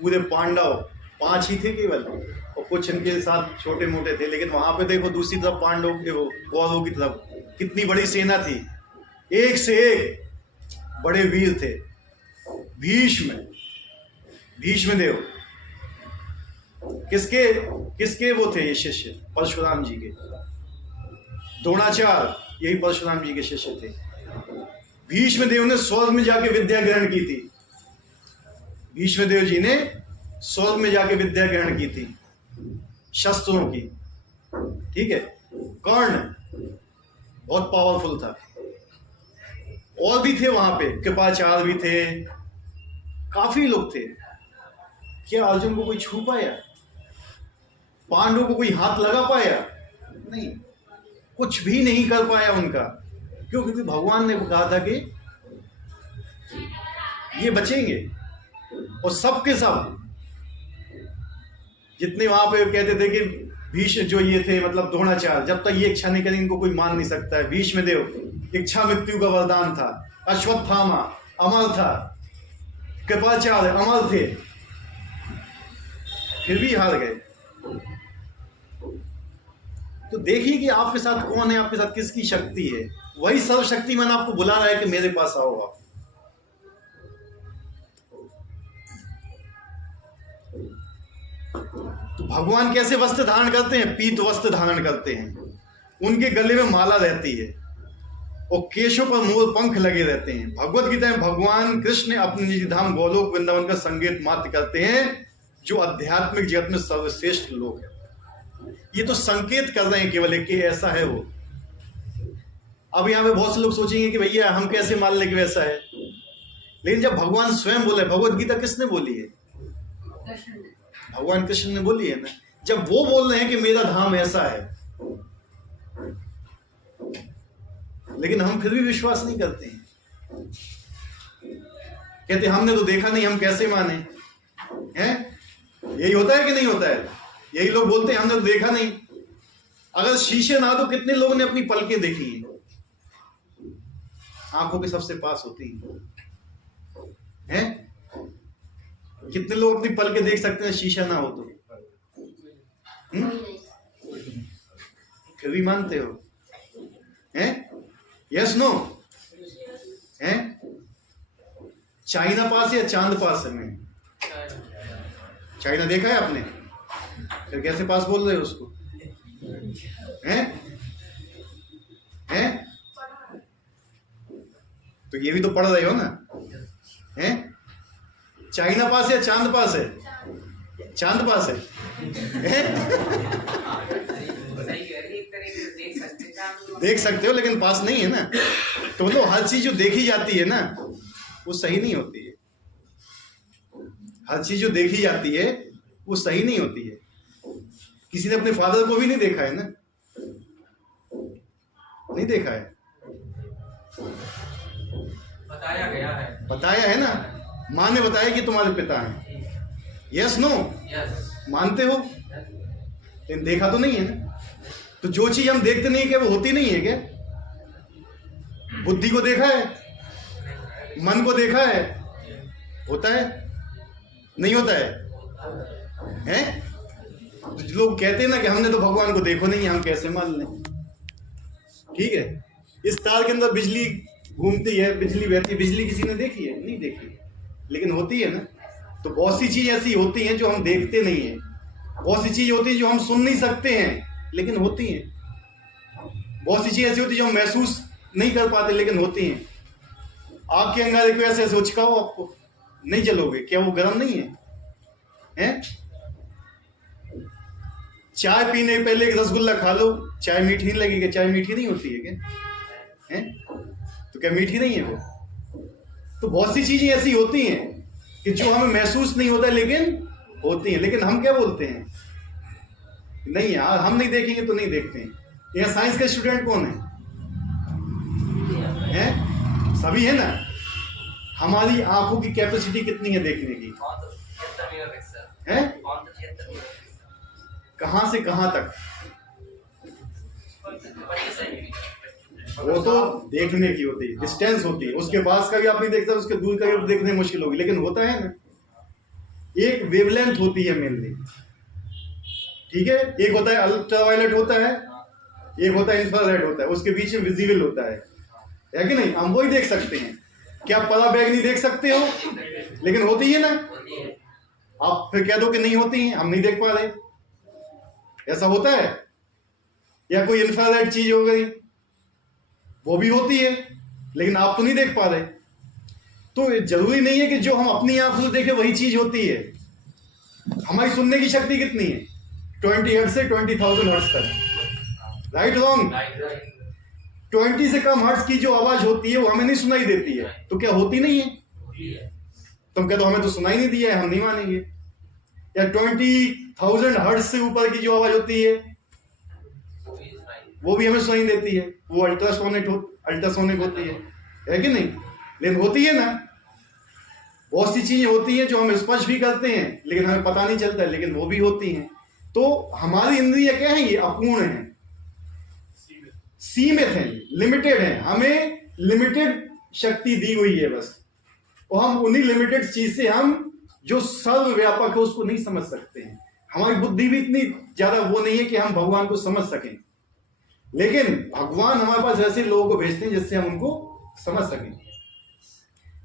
पूरे पांडव 5 ही थे केवल, और कुछ इनके साथ छोटे मोटे थे। लेकिन वहां पे देखो दूसरी तरफ पांडव के, वो कौरवों की तरफ कितनी बड़ी सेना थी। एक से एक बड़े वीर थे। भीष्म देव किसके वो थे? ये शिष्य परशुराम जी के। द्रोणाचार्य यही परशुराम जी के शिष्य थे। भीष्म देव ने स्वर्ग में जाके विद्या ग्रहण की थी। भीष्म देव जी ने स्वर्ग में जाके विद्या ग्रहण की थी, शस्त्रों की। ठीक है। कर्ण बहुत पावरफुल था। और भी थे वहां पे, कृपाचार्य भी थे, काफी लोग थे। क्या अर्जुन को कोई छू पाया? पांडवों को कोई हाथ लगा पाया? नहीं, कुछ भी नहीं कर पाया उनका। क्यों? क्योंकि भगवान ने कहा था कि ये बचेंगे। और सब के सब जितने वहां पे कहते थे कि भीष्म जो ये थे, मतलब द्रोणाचार्य, जब तक ये इच्छा नहीं करेंगे इनको कोई मान नहीं सकता है। भीष्म देव इच्छा मृत्यु का वरदान था। अश्वत्थामा अमर था। कृपाचार्य अमर थे, फिर भी हार गए। तो देखिए कि आपके साथ कौन है, आपके साथ किसकी शक्ति है। वही सर्वशक्तिमान आपको बुला रहा है कि मेरे पास आओ आप। तो भगवान कैसे वस्त्र धारण करते हैं? पीत वस्त्र धारण करते हैं, उनके गले में माला रहती है और केशों पर मोर पंख लगे रहते हैं। भगवत गीता में भगवान कृष्ण अपने निज धाम गोलोक वृंदावन का संकेत मात्र करते हैं, जो आध्यात्मिक जगत में सर्वश्रेष्ठ लोग हैं। ये तो संकेत कर रहे हैं केवल कि ऐसा है वो। अब यहाँ पे बहुत से लोग सोचेंगे कि भैया हम कैसे मान लें कि वैसा है, लेकिन जब भगवान स्वयं बोले, भगवत गीता किसने बोली है? भगवान कृष्ण ने बोली है ना। जब वो बोल रहे हैं कि मेरा धाम ऐसा है, लेकिन हम फिर भी विश्वास नहीं करते हैं, कहते हमने तो देखा नहीं, हम कैसे माने हैं? यही होता है कि नहीं होता है? यही लोग बोलते हैं हमने तो देखा नहीं। अगर शीशे ना तो कितने लोगों ने अपनी पलकें देखी हैं? आंखों के सबसे पास होती हैं। कितने लोग अपनी पलकें देख सकते हैं शीशा ना हो तो? फिर भी मानते हो? हैं? Yes no? हैं? चाइना पास या चांद पास है? मैं चाइना देखा है आपने? फिर कैसे पास बोल रहे हो उसको? हैं? हैं? तो ये भी तो पढ़ रहे हो ना? हैं? चाइना पास या चांद पास है? चांद पास है? देख सकते हो लेकिन पास नहीं है ना। तो मतलब हर चीज जो देखी जाती है ना वो सही नहीं होती है। हर चीज जो देखी जाती है वो सही नहीं होती है। किसी ने अपने फादर को भी नहीं देखा है ना, नहीं देखा है, बताया है ना। माँ ने बताया कि तुम्हारे पिता हैं। Yes no? मानते हो? लेकिन देखा तो नहीं है ना। तो जो चीज हम देखते नहीं है क्या वो होती नहीं है क्या? बुद्धि को देखा है, मन को देखा है, होता है नहीं होता है? हैं? तो लोग कहते हैं ना कि हमने तो भगवान को देखो नहीं, हम कैसे मान लें? ठीक है, इस तार के अंदर बिजली घूमती है, बिजली बहती है, बिजली किसी ने देखी है? नहीं देखी, लेकिन होती है ना। तो बहुत सी चीज ऐसी होती हैं जो हम देखते नहीं है, बहुत सी चीज होती है जो हम सुन नहीं सकते हैं लेकिन होती हैं, बहुत सी चीज ऐसी होती है जो हम महसूस नहीं कर पाते लेकिन होती हैं। आग के अंगारे को ऐसे ऐसे चिकाओ, आपको नहीं जलोगे क्या? वो गर्म नहीं है? हैं? चाय पीने के पहले एक रसगुल्ला खा लो, चाय मीठी नहीं लगेगी? चाय मीठी नहीं होती है क्या? हैं? तो क्या मीठी नहीं है वो? तो बहुत सी चीजें ऐसी होती हैं कि जो हमें महसूस नहीं होता लेकिन होती हैं। लेकिन हम क्या बोलते हैं? नहीं यार हम नहीं देखेंगे तो नहीं देखते हैं। यहाँ साइंस के स्टूडेंट कौन है? हैं? सभी है ना। हमारी आंखों की कैपेसिटी कितनी है देखने की? हैं? कहां से कहां तक? वो तो देखने की होती है, डिस्टेंस होती है। उसके पास का भी आप नहीं देखते, उसके दूर का भी देखने मुश्किल होगी, लेकिन होता है ना। एक वेवलेंथ होती है मेनली, ठीक है। एक होता है अल्ट्रावायलेट होता है, एक होता है इंफ्रारेड होता है, उसके बीच में विजिबल होता है कि नहीं? हम वही देख सकते हैं। क्या परा बैग नहीं देख सकते हो? लेकिन होती है ना। आप फिर कह दो कि नहीं होती है, हम नहीं देख पा रहे, ऐसा होता है? या कोई इंफ्रारेड चीज हो गई, वो भी होती है लेकिन आप तो नहीं देख पा रहे। तो जरूरी नहीं है कि जो हम अपनी आंखों से देखें वही चीज होती है। हमारी सुनने की शक्ति कितनी है? 20 हर्ट्ज से 20,000 हर्ट्ज तक, राइट रॉन्ग? 20 से कम हर्ट्ज की जो आवाज होती है वो हमें नहीं सुनाई देती है, तो क्या होती नहीं है? तुम कहते हो हमें तो सुनाई नहीं दिया है, हम नहीं मानेंगे। या 20,000 हर्ट्ज से ऊपर की जो आवाज होती है वो भी हमें सुनाई देती है, वो अल्ट्रासोनिक होती है कि नहीं? लेकिन होती है ना। बहुत सी चीजें होती हैं जो हम स्पर्श भी करते हैं लेकिन हमें पता नहीं चलता है, लेकिन वो भी होती हैं। तो हमारी इंद्रियां क्या है? ये अपूर्ण है, सीमित है, लिमिटेड है। हमें लिमिटेड शक्ति दी हुई है बस, और हम उन्हीं लिमिटेड चीज से हम जो सर्वव्यापक है उसको नहीं समझ सकते हैं। हमारी बुद्धि भी इतनी ज्यादा वो नहीं है कि हम भगवान को समझ सकें। लेकिन भगवान हमारे पास ऐसे लोगों को भेजते हैं जिससे हम उनको समझ सकें।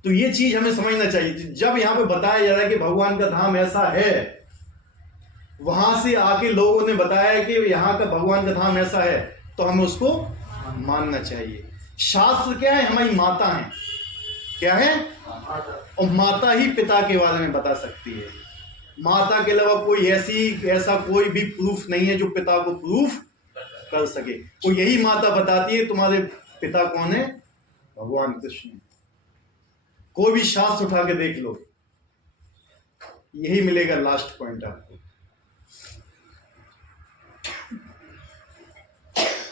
तो ये चीज हमें समझना चाहिए। जब यहां पे बताया जा रहा है कि भगवान का धाम ऐसा है, वहां से आके लोगों ने बताया कि यहाँ का भगवान का धाम ऐसा है, तो हमें उसको मानना चाहिए। शास्त्र क्या है? हमारी माता है। क्या है? और माता ही पिता के बारे में बता सकती है। माता के अलावा कोई ऐसा कोई भी प्रूफ नहीं है जो पिता को प्रूफ कर सके। वो यही माता बताती है तुम्हारे पिता कौन है, भगवान कृष्ण। कोई भी शास्त्र उठा के देख लो, यही मिलेगा लास्ट पॉइंट आपको।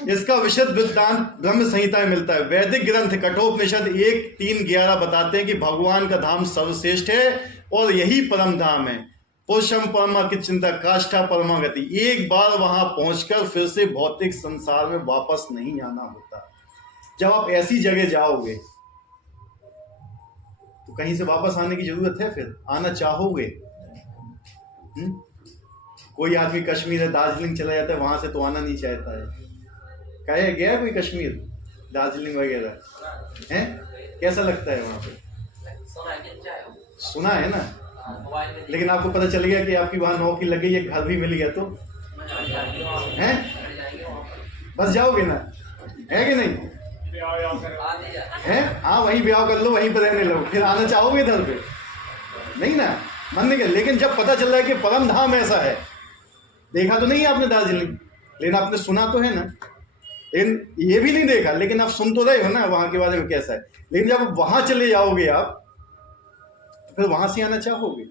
इसका विशद वृत्तांत ब्रह्म संहिता में मिलता है। वैदिक ग्रंथ कठोपनिषद 1:3-11 बताते हैं कि भगवान का धाम सर्वश्रेष्ठ है और यही परम धाम है। पुरुषम परमा की चिंता काष्ठा परमा गति। एक बार वहां पहुंचकर फिर से भौतिक संसार में वापस नहीं आना होता। जब आप ऐसी जगह जाओगे तो कहीं से वापस आने की जरूरत है? फिर आना चाहोगे? कोई आदमी कश्मीर दार्जिलिंग चला जाता है, वहां से तो आना नहीं चाहता है। कहे गया कोई कश्मीर दार्जिलिंग वगैरह है? कैसा लगता है वहां पे? सुना है ना, लेकिन आपको पता चल गया कि आपकी वहां नौकरी लग गई है, घर भी मिल गया, तो हैं बस जाओगे ना, है कि नहीं है? हाँ, वहीं ब्याह कर लो, वहीं पर रहने लो, फिर आना चाहोगे इधर पे? नहीं ना, मन नहीं कर। लेकिन जब पता चल रहा है कि परम धाम ऐसा है, देखा तो नहीं है आपने दार्जिलिंग, लेकिन आपने सुना तो है ना। लेकिन ये भी नहीं देखा, लेकिन आप सुन तो रहे हो ना वहां के बारे में कैसा है। लेकिन जब वहां चले जाओगे आप, तो फिर वहां से आना चाहोगे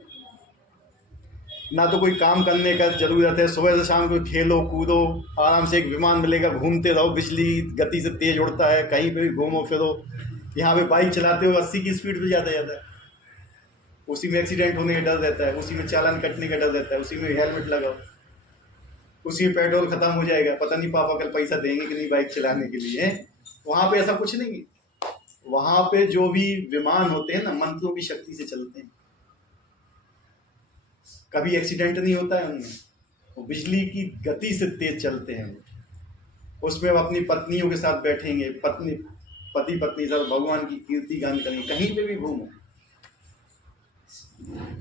ना। तो कोई काम करने का जरूरत है, सुबह से शाम को खेलो कूदो, आराम से एक विमान मिलेगा, घूमते रहो, बिजली गति से तेज उड़ता है, कहीं पे भी घूमो फिरो। यहाँ पे बाइक चलाते हो 80 की स्पीड पे ज़्यादा है, उसी में एक्सीडेंट होने का डर रहता है, उसी में चालान कटने का डर रहता है, उसी में हेलमेट लगाओ, उसी में पेट्रोल खत्म हो जाएगा, पता नहीं पापा कल पैसा देंगे कि नहीं बाइक चलाने के लिए। वहाँ पे ऐसा कुछ नहीं है। वहाँ पे जो भी विमान होते हैं ना, मंत्रों की शक्ति से चलते हैं, कभी एक्सीडेंट नहीं होता है उनमें, वो बिजली की गति से तेज चलते हैं। उसमें वो अपनी पत्नियों के साथ बैठेंगे, पति पत्नी सब भगवान की कीर्ति गान करेंगे। कहीं पे भी घूमो,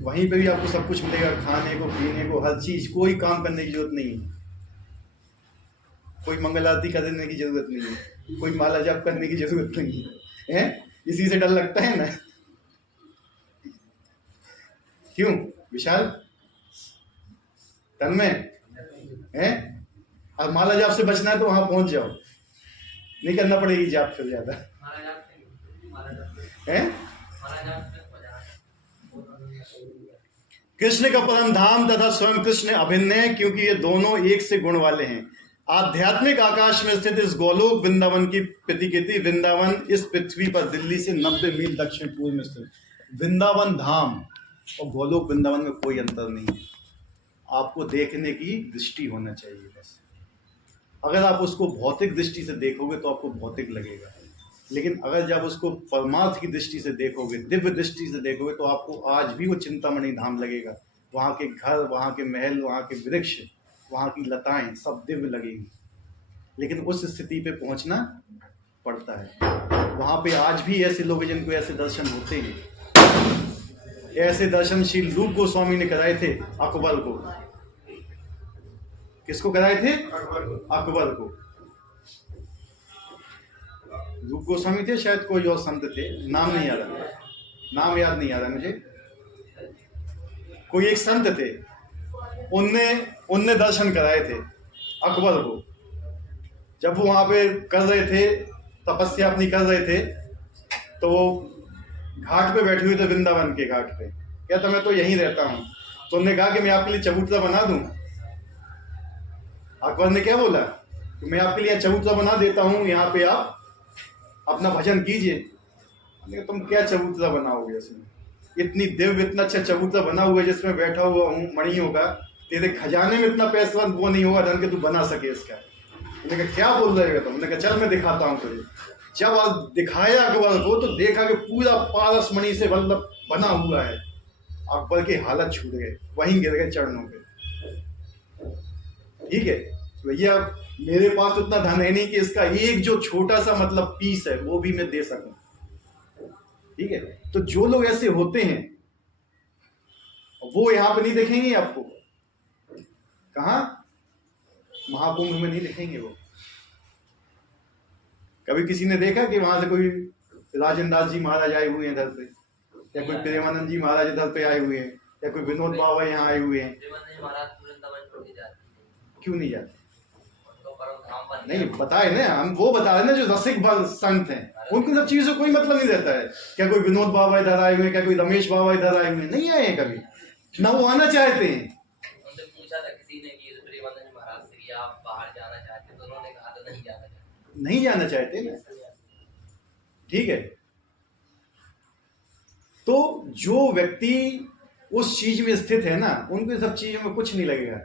वहीं पे भी आपको सब कुछ मिलेगा, खाने को पीने को, हर चीज। कोई काम करने की जरूरत नहीं है, कोई मंगल आरती करने की जरूरत नहीं है, कोई माला जाप करने की जरूरत नहीं है। इसी से डर लगता है ना, क्यों विशाल तन में है? और माला जाप से बचना है तो वहां पहुंच जाओ, नहीं करना पड़ेगी जाप फिर ज्यादा है। कृष्ण का परम धाम तथा स्वयं कृष्ण अभिन्न है, क्योंकि ये दोनों एक से गुण वाले हैं। आध्यात्मिक आकाश में स्थित इस गोलोक वृंदावन की प्रतिकृति, वृंदावन इस पृथ्वी पर दिल्ली से 90 मील दक्षिण पूर्व में स्थित। वृंदावन धाम और गोलोक वृंदावन में कोई अंतर नहीं है। आपको देखने की दृष्टि होना चाहिए बस। अगर आप उसको भौतिक दृष्टि से देखोगे तो आपको भौतिक लगेगा, लेकिन अगर जब उसको परमार्थ की दृष्टि से देखोगे, दिव्य दृष्टि से देखोगे, तो आपको आज भी वो चिंतामणि धाम लगेगा। वहाँ के घर, वहाँ के महल, वहाँ के वृक्ष, वहाँ की लताएं सब दिव्य लगेगी। लेकिन उस स्थिति पे पहुँचना पड़ता है। वहाँ पे आज भी ऐसे लोग जिनको ऐसे दर्शन होते हैं। ऐसे दर्शन श्री रूप गोस्वामी ने कराए थे अकबर को। किसको कराए थे? अकबर को। रूप गोस्वामी थे शायद, कोई और संत थे, नाम नहीं याद आ रहा, नाम याद नहीं आ रहा मुझे। कोई एक संत थे, उनने दर्शन कराए थे अकबर को। जब वो वहां पे कर रहे थे, तपस्या अपनी कर रहे थे, तो घाट पे बैठे हुए थे, वृंदावन के घाट पे। कहता मैं तो यहीं रहता हूँ। तो उन्होंने कहा कि मैं आपके लिए चबूतरा बना दूं। अकबर ने क्या बोला कि मैं आपके लिए चबूतरा बना देता हूँ, यहाँ पे आप अपना भजन कीजिए। तुम क्या चबूतरा बनाओगे? इसमें इतनी दिव्य, इतना अच्छा चबूतरा बना हुआ है जिसमें बैठा हुआ हूँ मणियों का, तेरे खजाने में इतना पैसा वो नहीं होगा धन के तू बना सके इसका। मैंने कहा क्या बोल रहे हो तुम? मैंने कहा चल मैं दिखाता हूँ तुझे। जब आज दिखाया अकबर को तो देखा कि पूरा पारस मणि से वल्लभ बना हुआ है। अकबर की हालत छूट गई, वहीं गिर गए चरणों पे। ठीक है भैया, मेरे पास उतना धन है नहीं कि इसका एक जो छोटा सा मतलब पीस है वो भी मैं दे सकूं। ठीक है, तो जो लोग ऐसे होते हैं वो यहां पे नहीं दिखेंगे आपको। कहां? महाकुंभ में नहीं दिखेंगे वो। कभी किसी ने देखा कि वहां से कोई राजेंद्र दास जी महाराज आए हुए हैं इधर पे, या कोई प्रेमानंद जी महाराज इधर पे आए हुए हैं, या कोई विनोद बाबा यहाँ आए हुए हैं? क्यों नहीं जाते? नहीं बताए ना, हम वो बता रहे ना जो रसिक संत हैं, उनको सब चीजों से कोई मतलब नहीं रहता है। क्या कोई विनोद बाबा इधर आए हुए हैं, क्या कोई रमेश बाबा इधर आए हुए हैं? नहीं आए हैं कभी, ना वो आना चाहते हैं। उनसे पूछा था किसी ने कि प्रेमानंद महाराज से कि आप बाहर जाना चाहते, तो उन्होंने कहा तो नहीं जाना चाहते। नहीं जाना चाहते ना। ठीक है, तो जो व्यक्ति उस चीज में स्थित है ना, उनको सब चीजों में कुछ नहीं लगेगा।